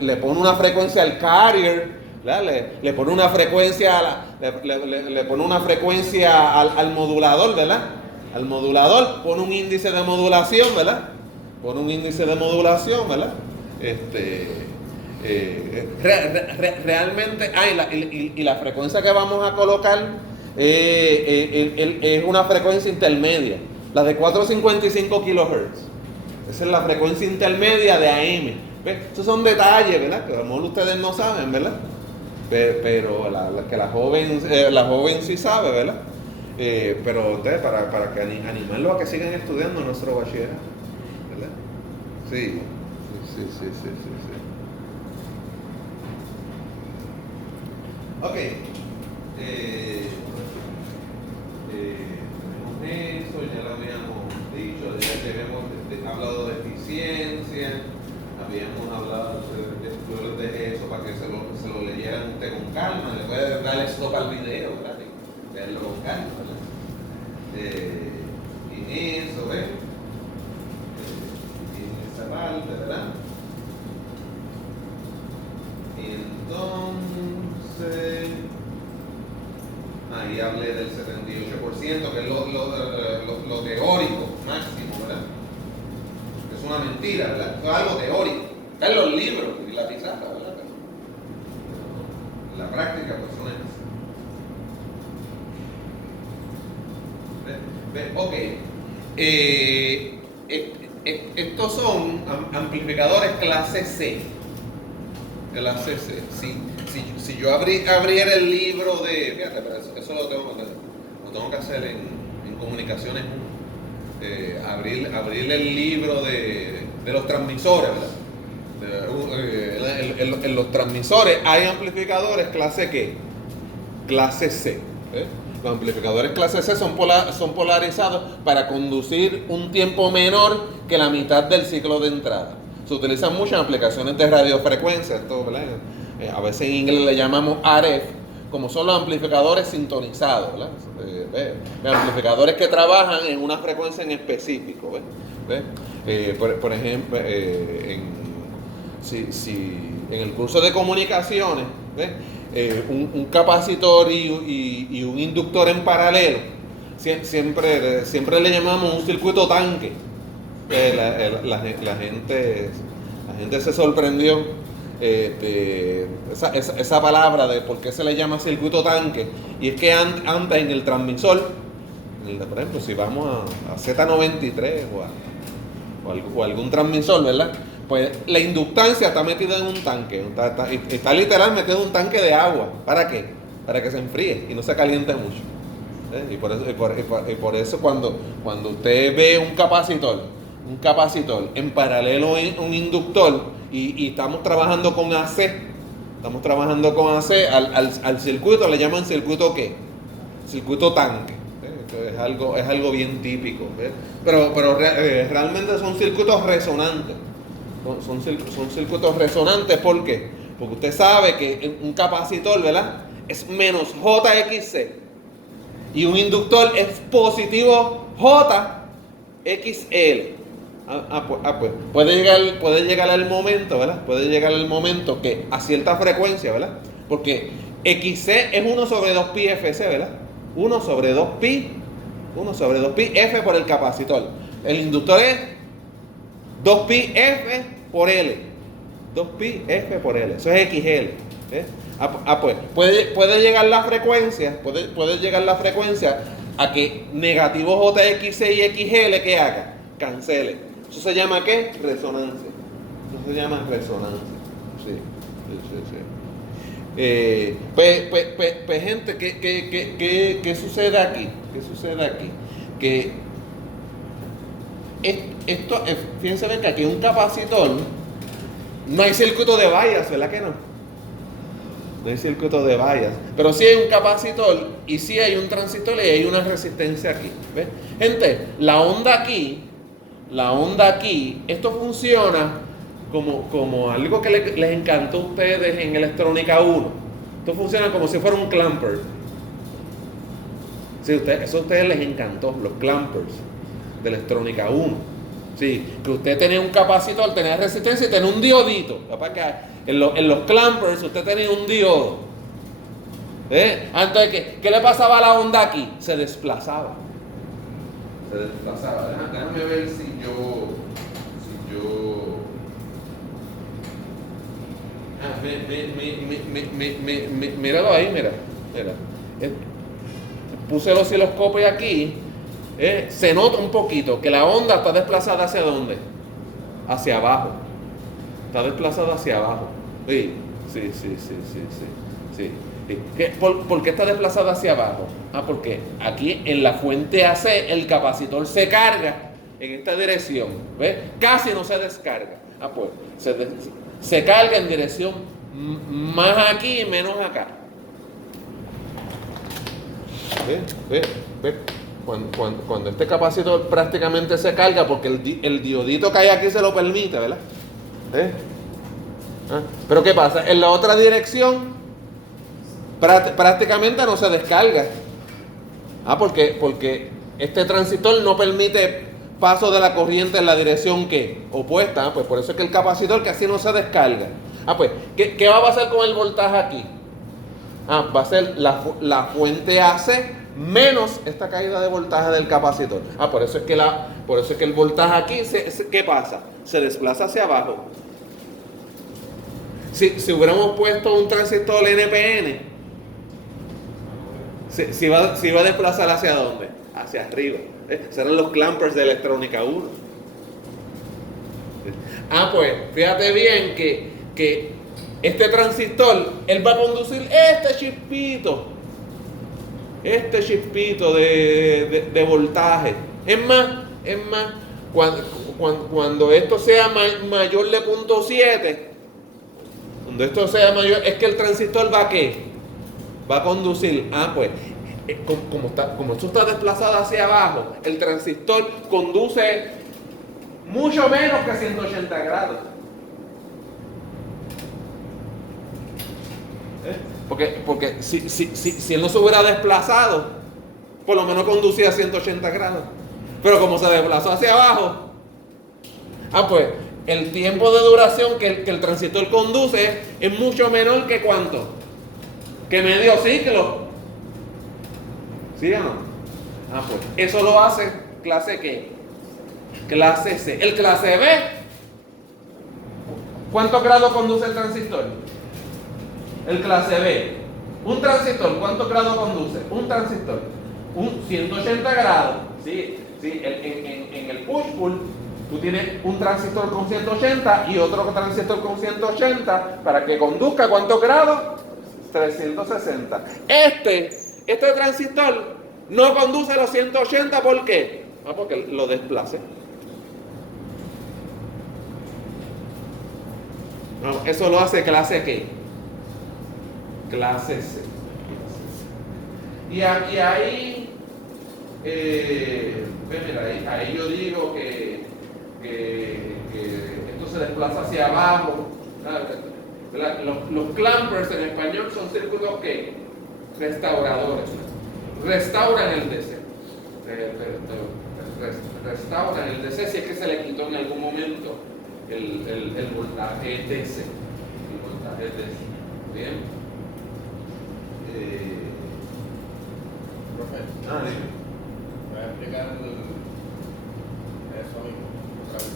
le pone una frecuencia al carrier, ¿verdad? Le pone una frecuencia le pone una frecuencia al modulador, ¿verdad? Al modulador pone un índice de modulación, ¿verdad? Realmente la frecuencia que vamos a colocar es una frecuencia intermedia, la de 455 kHz. Esa es la frecuencia intermedia de AM. ¿Ves? Esos son detalles, ¿verdad? Que a lo mejor ustedes no saben, ¿verdad? Pero la joven sí sabe, ¿verdad? Pero para que animarlos a que sigan estudiando nuestro bachillerato, ¿verdad? Sí. Ok. Tenemos eso, ya lo habíamos dicho, ya habíamos hablado de habíamos hablado yo les dejé eso para que se lo leyeran usted con calma, le puede darle stop al video, ¿verdad? Y leerlo con calma, ¿verdad? Y eso, ¿ves? Y esa parte, ¿verdad? Y entonces ahí hablé del 78%, que es lo teórico máximo, ¿verdad? Es una mentira, ¿verdad? Es algo teórico. Está en los libros y la pizarra, ¿verdad? La práctica, pues son esas. Ok. Estos son amplificadores clase C. Clase C. Si yo abriera el libro de. Fíjate, pero eso lo tengo que hacer en comunicaciones. Abrir el libro de los transmisores, ¿verdad? En los transmisores hay amplificadores clase ¿qué? Clase C. Los amplificadores clase C son polarizados para conducir un tiempo menor que la mitad del ciclo de entrada. Se utilizan mucho en aplicaciones de radiofrecuencia, esto, ¿verdad? A veces en inglés le llamamos RF, como son los amplificadores sintonizados, ¿verdad? Amplificadores que trabajan en una frecuencia en específico, ¿ves? Por ejemplo, si en el curso de comunicaciones, ¿ves? Un capacitor y un inductor en paralelo, siempre le llamamos un circuito tanque. La gente se sorprendió de esa palabra de por qué se le llama circuito tanque, y es que antes en el transmisor, por ejemplo, si vamos a Z93 o algún transmisor, ¿verdad? Pues la inductancia está metida en un tanque, está literal metido en un tanque de agua. ¿Para qué? Para que se enfríe y no se caliente mucho. Y por eso cuando usted ve un capacitor en paralelo a un inductor y estamos trabajando con AC, al circuito le llaman circuito ¿qué? Circuito tanque. Es algo bien típico, ¿ves? Pero realmente son circuitos resonantes. Son circuitos resonantes, ¿por qué? Porque usted sabe que un capacitor, ¿verdad? Es menos JXC y un inductor es positivo JXL. Pues puede llegar el momento, ¿verdad? Puede llegar el momento que a cierta frecuencia, ¿verdad? Porque XC es 1 sobre 2 pi FC, ¿verdad? 1 sobre 2 pi F por el capacitor. El inductor es 2 pi F por L. 2 pi F por L. Eso es XL. Pues puede llegar la frecuencia. Puede llegar la frecuencia a que negativo JXC y XL que haga. Cancele. Eso se llama ¿qué? Resonancia. Eso se llama resonancia. Sí. Pues gente, ¿qué sucede aquí? ¿Qué sucede aquí? Que esto, fíjense bien que aquí un capacitor no hay circuito de vallas, ¿verdad que no? No hay circuito de vallas, pero sí hay un capacitor y sí hay un transistor y hay una resistencia aquí, ¿ves? Gente, la onda aquí, esto funciona como algo que les encantó a ustedes en Electrónica 1. Esto funciona como si fuera un clamper. Sí, eso a ustedes les encantó, los clampers de Electrónica 1. Sí, que usted tenía un capacitor, tenía resistencia y tenía un diodito. En los clampers usted tenía un diodo. Entonces, ¿qué le pasaba a la onda aquí? Se desplazaba. Déjame ver si yo míralo ahí, mira. Puse el osciloscopio aquí. Se nota un poquito que la onda está desplazada ¿hacia dónde? Hacia abajo. Está desplazada hacia abajo. Sí. ¿Por qué está desplazada hacia abajo? Porque aquí en la fuente AC el capacitor se carga en esta dirección. ¿Ves? Casi no se descarga. Pues se carga en dirección más aquí y menos acá. ¿Ves? Cuando este capacitor prácticamente se carga, porque el diodito que hay aquí se lo permite, ¿verdad? ¿Eh? ¿Ah? Pero ¿qué pasa? En la otra dirección prácticamente no se descarga. Porque este transistor no permite paso de la corriente en la dirección que opuesta. Pues por eso es que el capacitor casi no se descarga. Pues, ¿qué va a pasar con el voltaje aquí? Va a ser la fuente AC menos esta caída de voltaje del capacitor. Por eso es que el voltaje aquí, ¿qué pasa? Se desplaza hacia abajo. Si hubiéramos puesto un transistor NPN, se iba a desplazar ¿hacia dónde? Hacia arriba. Serán los clampers de electrónica 1. Pues fíjate bien que este transistor, él va a conducir este chispito de voltaje. Es más, cuando esto sea mayor de 0.7, cuando esto sea mayor, es que el transistor va a ¿qué? Va a conducir. Pues, como esto está desplazado hacia abajo, el transistor conduce mucho menos que 180 grados. Porque si él no se hubiera desplazado, por lo menos conducía a 180 grados. Pero como se desplazó hacia abajo, pues el tiempo de duración que el transistor conduce es mucho menor que ¿cuánto? Que medio ciclo. ¿Sí o no? Pues eso lo hace clase ¿qué? Clase C. El clase B, ¿cuántos grados conduce el transistor? El clase B. Un transistor, ¿cuántos grados conduce? Un transistor, 180 grados. Sí, en el push-pull, tú tienes un transistor con 180 y otro transistor con 180 para que conduzca ¿cuántos grados? 360. Este transistor no conduce los 180, ¿por qué? Porque lo desplace. Eso lo hace clase ¿qué? Clase C. Y ahí, mira, ahí yo digo que esto se desplaza hacia abajo. Los clampers en español son círculos que restauradores. Restauran el DC. Restauran el DC si es que se le quitó en algún momento el voltaje DC. El voltaje DC. Bien. Profe, Dime. voy a explicar eso mismo otra vez.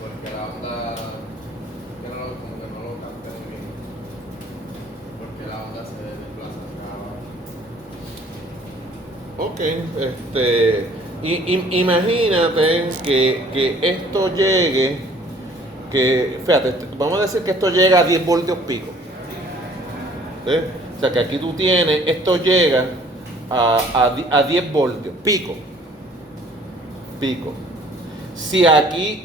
Porque la onda, como que no lo capté muy bien. Porque la onda se desplaza hacia abajo. Imagínate que esto llegue, fíjate, vamos a decir que esto llega a 10 voltios pico. O sea que aquí tú tienes, esto llega a 10 voltios, pico. Si aquí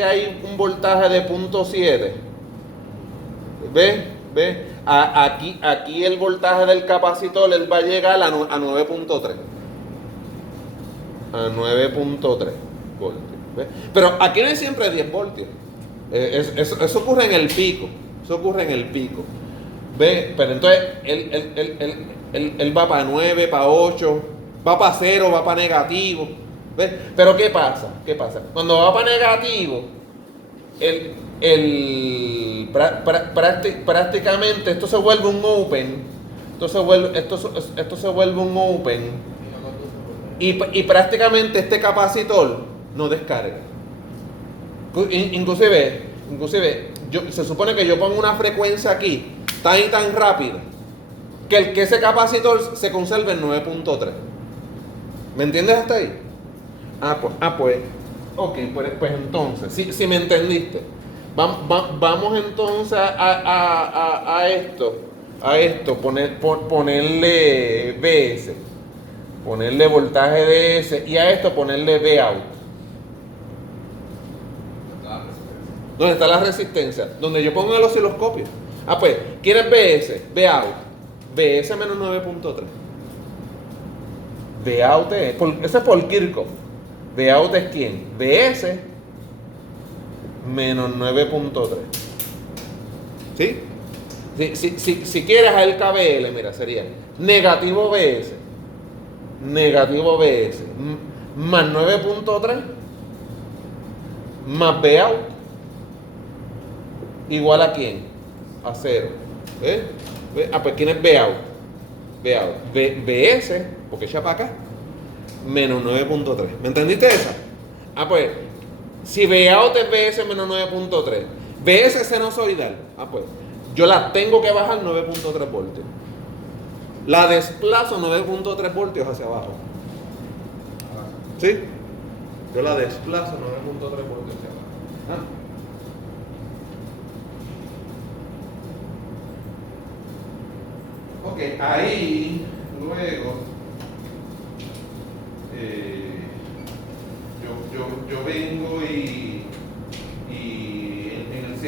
hay un voltaje de 0.7, ¿ves? Aquí el voltaje del capacitor él va a llegar a 9.3. A 9.3 voltios. ¿Ves? Pero aquí no hay siempre 10 voltios. Eso ocurre en el pico. ¿Ves? Pero entonces él va para 9, para 8, va para 0, va para negativo. ¿Ves? Pero ¿qué pasa? Cuando va para negativo, prácticamente esto se vuelve un open. Esto se vuelve un open. Y prácticamente este capacitor no descarga. Inclusive se supone que yo pongo una frecuencia aquí tan rápida que ese capacitor se conserve en 9.3. ¿Me entiendes hasta ahí? Pues ok, pues entonces, si me entendiste, vamos entonces a esto, ponerle BS, ponerle voltaje DS, y a esto ponerle Vout. ¿Dónde está la resistencia? Donde yo pongo el osciloscopio. Pues, ¿quieres BS? Vout. BS menos 9.3. Vout ese es por Kirchhoff. Vout es quién? BS menos 9.3. ¿Sí? Si quieres el KBL, mira, sería negativo BS más 9.3 más Bout igual a quién? A 0. Pues ¿quién es Bout? BS, porque echa para acá, menos 9.3. ¿Me entendiste esa? Pues si Bout es BS menos 9.3, BS es sinusoidal, pues yo la tengo que bajar 9.3 voltios. La desplazo 9.3 voltios hacia abajo. ¿Sí? Yo la desplazo 9.3 voltios hacia abajo. Ok, ahí luego yo vengo y en el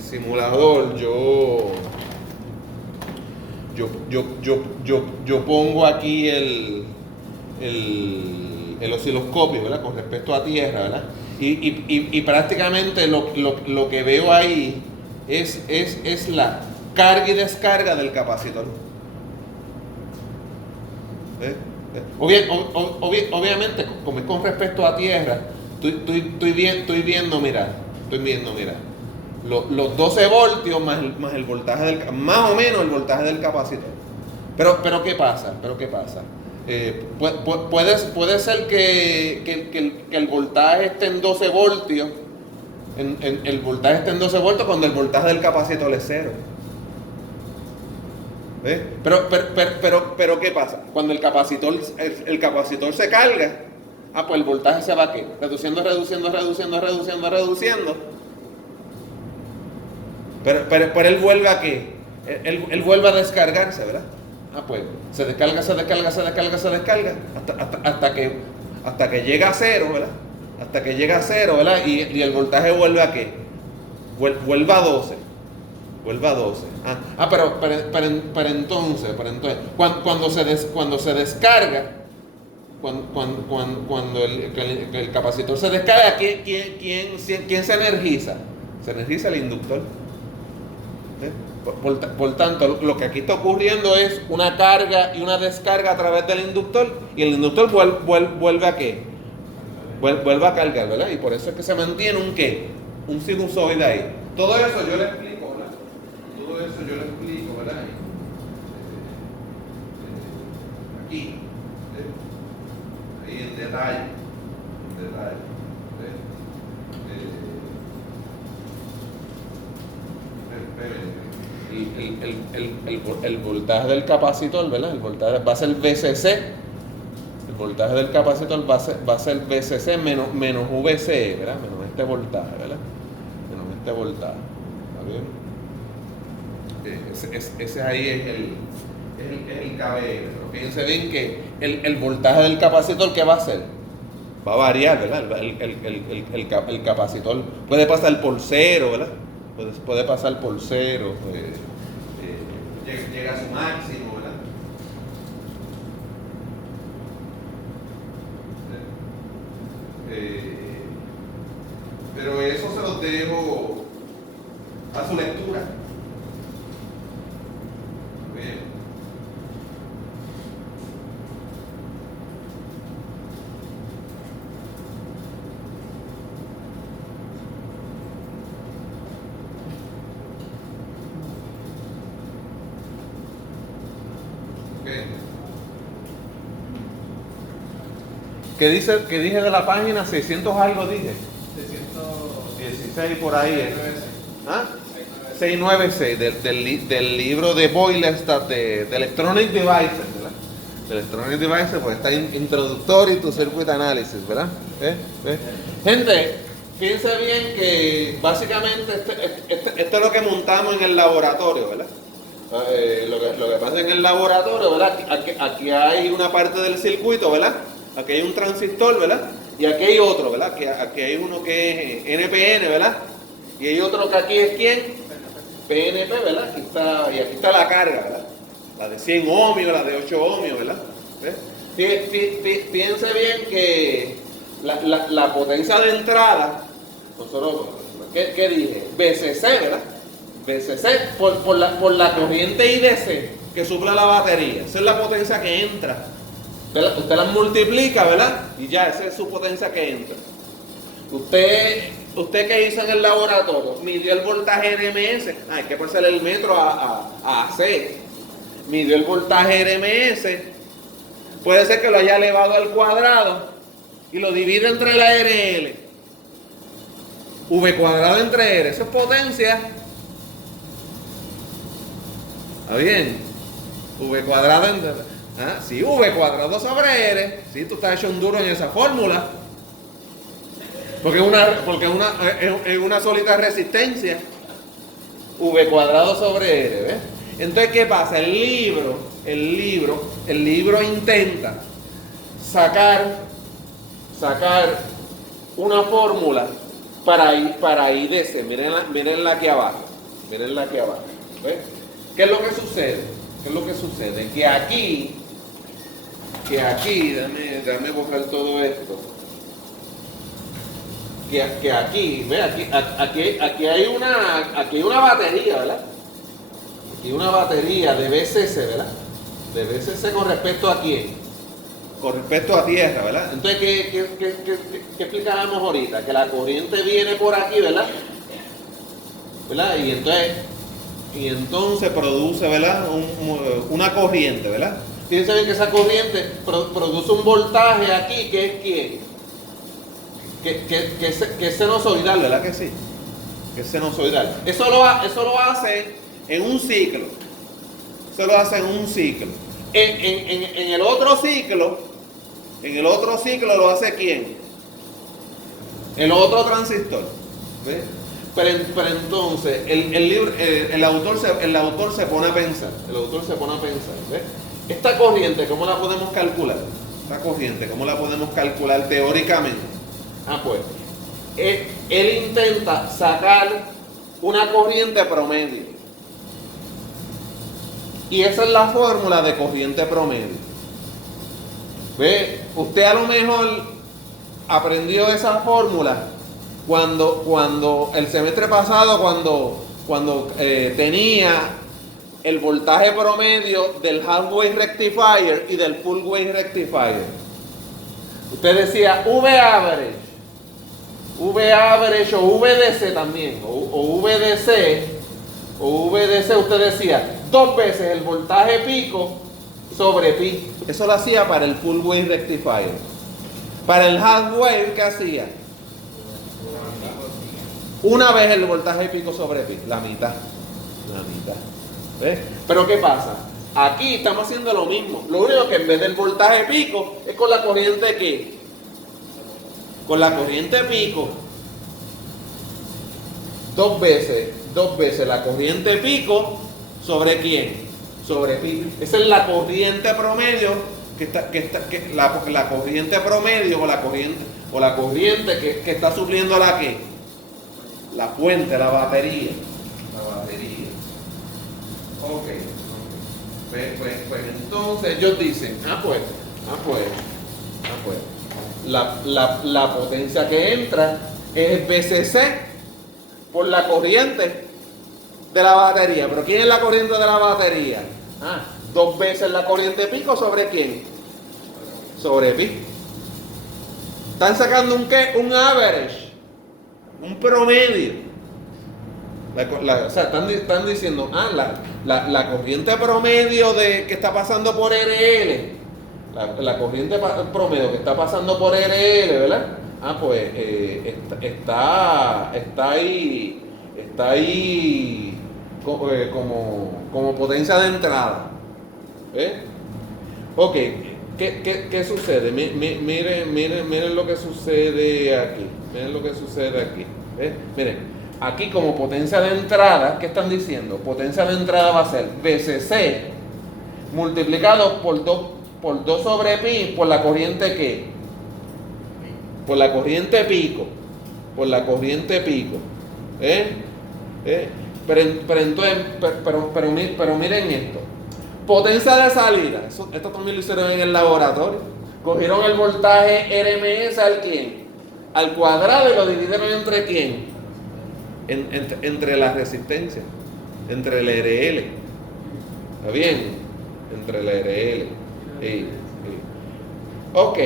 simulador yo pongo aquí el osciloscopio, ¿verdad? Con respecto a tierra, ¿verdad? Y prácticamente lo que veo ahí es la carga y descarga del capacitor. Obviamente, como es con respecto a tierra, estoy viendo, mira, los 12 voltios más el voltaje más o menos el voltaje del capacitor. Pero ¿qué pasa? Puede ser que el voltaje esté en 12 voltios, el voltaje esté en 12 voltios cuando el voltaje del capacitor es 0. Pero ¿qué pasa? Cuando el capacitor se carga, pues el voltaje se va ¿qué? Reduciendo. Pero él vuelve a ¿qué? Él vuelve a descargarse, ¿verdad? Pues se descarga hasta que llega a 0, ¿verdad? Hasta que llega a 0, ¿verdad? Y el voltaje vuelve a ¿qué? Vuelve a 12. Pero entonces, cuando se descarga, cuando el capacitor se descarga, ¿quién se energiza? Se energiza el inductor. Por tanto, lo que aquí está ocurriendo es una carga y una descarga a través del inductor, y el inductor vuelve a ¿qué? Vuelve a cargar, ¿verdad? Y por eso es que se mantiene un ¿qué? Un sinusoide ahí. Todo eso yo le explico, ¿verdad? Aquí, ahí en detalle. El voltaje del capacitor, ¿verdad? El voltaje va a ser VCC. El voltaje del capacitor va a ser VCC menos VCE, ¿verdad? Menos este voltaje, ¿verdad? Menos este voltaje. ¿Está bien? Ese ahí es el KBL. Pero fíjense bien que el voltaje del capacitor, ¿qué va a hacer? Va a variar, ¿verdad? El capacitor puede pasar por 0, ¿verdad? Puede pasar por 0, llega a su máximo, ¿verdad? Pero eso se los dejo a su lectura. Bien. ¿Qué dije de la página? 600 algo dije. 616 por ahí. 696 del libro de Boylestad de Electronic Devices, ¿verdad? De Electronic Devices, pues está Introductory to Circuit Analysis, ¿verdad? Gente, fíjense bien que básicamente esto es lo que montamos en el laboratorio, ¿verdad? Lo que pasa en el laboratorio, ¿verdad? Aquí hay una parte del circuito, ¿verdad? Aquí hay un transistor, ¿verdad? Y aquí hay otro, ¿verdad? Aquí hay uno que es NPN, ¿verdad? Y hay otro que aquí es ¿quién? PNP, ¿verdad? Y aquí está la carga, ¿verdad? La de 100 ohmios, la de 8 ohmios, ¿verdad? Fíjense bien que la potencia de entrada ¿qué dije? BCC, ¿verdad? BCC por la corriente IDC que suple la batería. Esa es la potencia que entra. Usted la multiplica, ¿verdad? Y ya, esa es su potencia que entra. Usted que hizo en el laboratorio, midió el voltaje RMS. Hay que pasar el metro a AC. Midió el voltaje RMS. Puede ser que lo haya elevado al cuadrado y lo divide entre la RL. V cuadrado entre R. Eso es potencia. ¿Está bien? V cuadrado entre... sí, V cuadrado sobre R. Sí, tú estás hecho un duro en esa fórmula. Porque es una solita resistencia. V cuadrado sobre R, ¿ves? Entonces, ¿qué pasa? El libro intenta sacar una fórmula para IDC. Mírenla aquí abajo. Mírenla aquí abajo. ¿Ves? ¿Qué es lo que sucede? Que aquí, déjame borrar todo esto. Que aquí, ve, aquí hay una batería, ¿verdad? Aquí hay una batería de BCC, ¿verdad? De BCC con respecto a quién? Con respecto a tierra, ¿verdad? Entonces, ¿qué explicábamos ahorita? Que la corriente viene por aquí, ¿verdad? Y entonces produce, ¿verdad? Una corriente, ¿verdad? Fíjense bien que esa corriente produce un voltaje aquí, que es quién? Que es sinusoidal, ¿verdad que sí? Que es sinusoidal. Eso lo hace en un ciclo. Eso lo hace en un ciclo. En el otro ciclo lo hace ¿quién? El otro transistor. ¿Ves? Pero entonces el autor se pone a pensar. ¿Ves? Esta corriente, ¿cómo la podemos calcular? Teóricamente? Pues él intenta sacar una corriente promedio. Y esa es la fórmula de corriente promedio. ¿Ve? Usted a lo mejor aprendió esa fórmula cuando el semestre pasado, cuando tenía el voltaje promedio del half-wave rectifier y del full-wave rectifier. Usted decía V average o VDC también, o VDC, usted decía 2 veces el voltaje pico sobre pi. Eso lo hacía para el full wave rectifier. Para el half wave, ¿qué hacía? Una vez el voltaje pico sobre pi, la mitad. ¿Ves? Pero ¿qué pasa? Aquí estamos haciendo lo mismo. Lo único que en vez del voltaje pico es con la corriente ¿qué? Con la corriente pico. 2 veces la corriente pico sobre quién? Sobre pi. Esa es la corriente promedio la corriente promedio o la corriente que está supliendo la ¿qué? La fuente, la batería. Ok. Pues entonces ellos dicen, la potencia que entra es BCC por la corriente de la batería. ¿Pero quién es la corriente de la batería? 2 veces la corriente pico sobre quién? Sobre pi. Están sacando un ¿qué? Un average, un promedio. O sea, están diciendo, la corriente promedio que está pasando por RL, la corriente promedio que está pasando por RL, ¿verdad? Pues está ahí como potencia de entrada. Ok, ¿qué sucede? Miren lo que sucede aquí. Miren, aquí como potencia de entrada, ¿qué están diciendo? Potencia de entrada va a ser BCC multiplicado por 2 sobre pi por la corriente ¿qué? Por la corriente pico. Pero miren esto. Potencia de salida. Esto también lo hicieron en el laboratorio. Cogieron el voltaje RMS al ¿quién? al cuadrado y lo dividieron entre quién? Entre la resistencia, entre el RL. ¿Está bien? Entre el RL. Sí. Ok.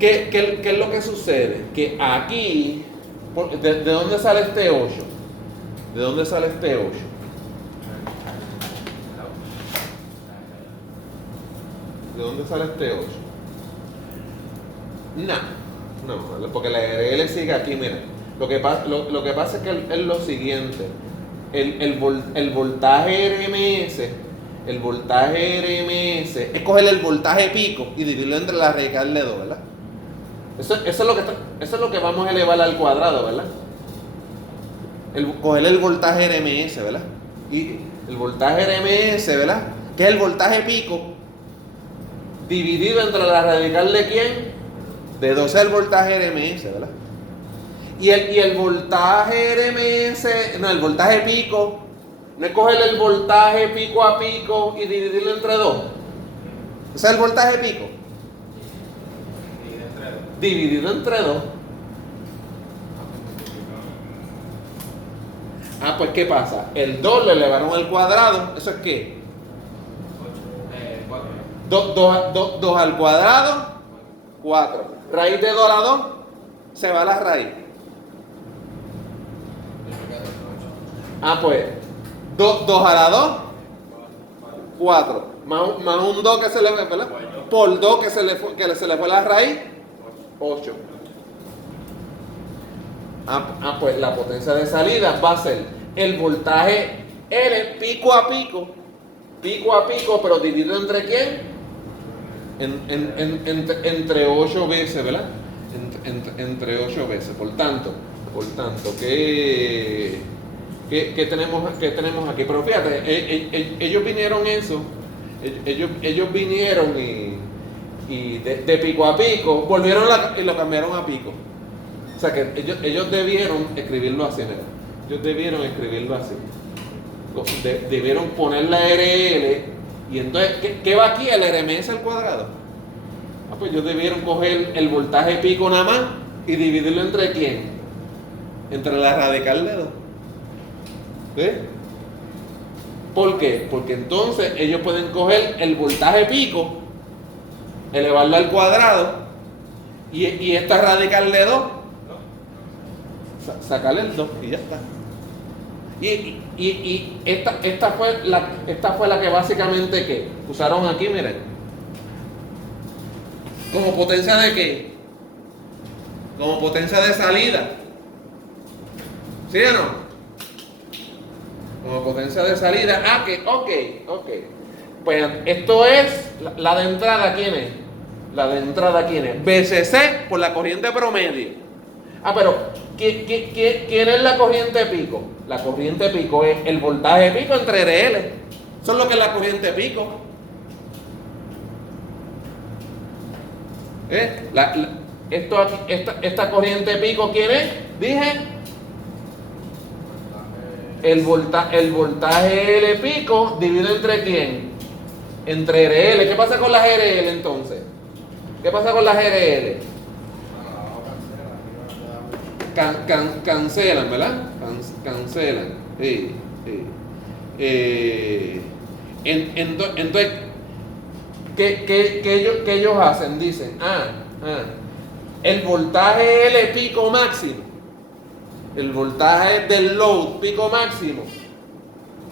¿Qué es lo que sucede? Que aquí, ¿de dónde sale este 8? ¿De dónde sale este 8? ¿De dónde sale este 8? No, porque la RL sigue aquí, mira. Lo que pasa es que es lo siguiente. El voltaje RMS es coger el voltaje pico y dividirlo entre la radical de 2, ¿verdad? Eso es lo que vamos a elevar al cuadrado, ¿verdad? Coger el voltaje RMS, ¿verdad? Y el voltaje RMS, ¿verdad? Que es el voltaje pico dividido entre la radical de quién? De 2 es el voltaje RMS, ¿verdad? Y el voltaje RMS, no, el voltaje pico, no es coger el voltaje pico a pico y dividirlo entre 2. Ese es el voltaje pico. Dividido entre 2. Pues ¿qué pasa? El 2 lo elevaron al cuadrado. ¿Eso es qué? 2 al cuadrado, 4. Raíz de 2 a la 2, se va la raíz. Pues 2 a la 2, 4. Más un 2 que se le fue, ¿verdad? Por 2 que se le fue la raíz, 8. Pues la potencia de salida va a ser el voltaje L pico a pico, pero dividido entre quién? Entre 8 veces, ¿verdad? Entre 8 veces. Por tanto, ¿qué tenemos aquí? Pero fíjate, ellos vinieron eso. Ellos vinieron y de pico a pico, volvieron y lo cambiaron a pico. O sea que ellos debieron escribirlo así, ¿verdad? Ellos debieron escribirlo así. Debieron poner la RL. Y entonces, ¿qué va aquí? El RMS al cuadrado. Pues ellos debieron coger el voltaje pico nada más y dividirlo entre quién? Entre la radical de 2. ¿Sí? ¿Por qué? Porque entonces ellos pueden coger el voltaje pico, elevarlo al cuadrado y esta radical de 2, sacarle el 2 y ya está. Y esta fue la que básicamente ¿qué? Usaron aquí, miren. ¿Como potencia de qué? Como potencia de salida. ¿Sí o no? Como potencia de salida. Ok. Pues esto es la de entrada, ¿quién es? La de entrada, ¿quién es? BCC por la corriente promedio. Pero ¿quién es la corriente pico? La corriente pico es el voltaje pico entre RL. Eso es lo que es la corriente pico. Esta corriente pico, ¿quién es? Dije el voltaje L pico dividido entre ¿quién? Entre RL. ¿Qué pasa con las RL entonces? ¿Qué pasa con las RL? Cancelan, ¿verdad? Cancelan. Sí. Entonces, ¿qué ellos hacen? Dicen, el voltaje L pico máximo, el voltaje del load pico máximo,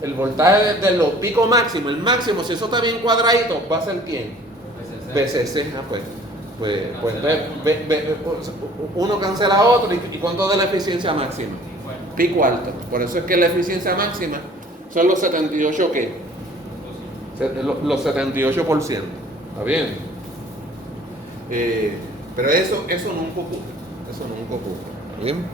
el voltaje del load pico máximo, el máximo, si eso está bien cuadradito, ¿va a ser quién? BCC. Pues entonces, uno cancela a otro. ¿Y cuánto de la eficiencia máxima? Pico alto. Por eso es que la eficiencia máxima son los 78, ¿qué? Los 78%. ¿Está bien? Pero eso nunca ocurre. ¿Está bien?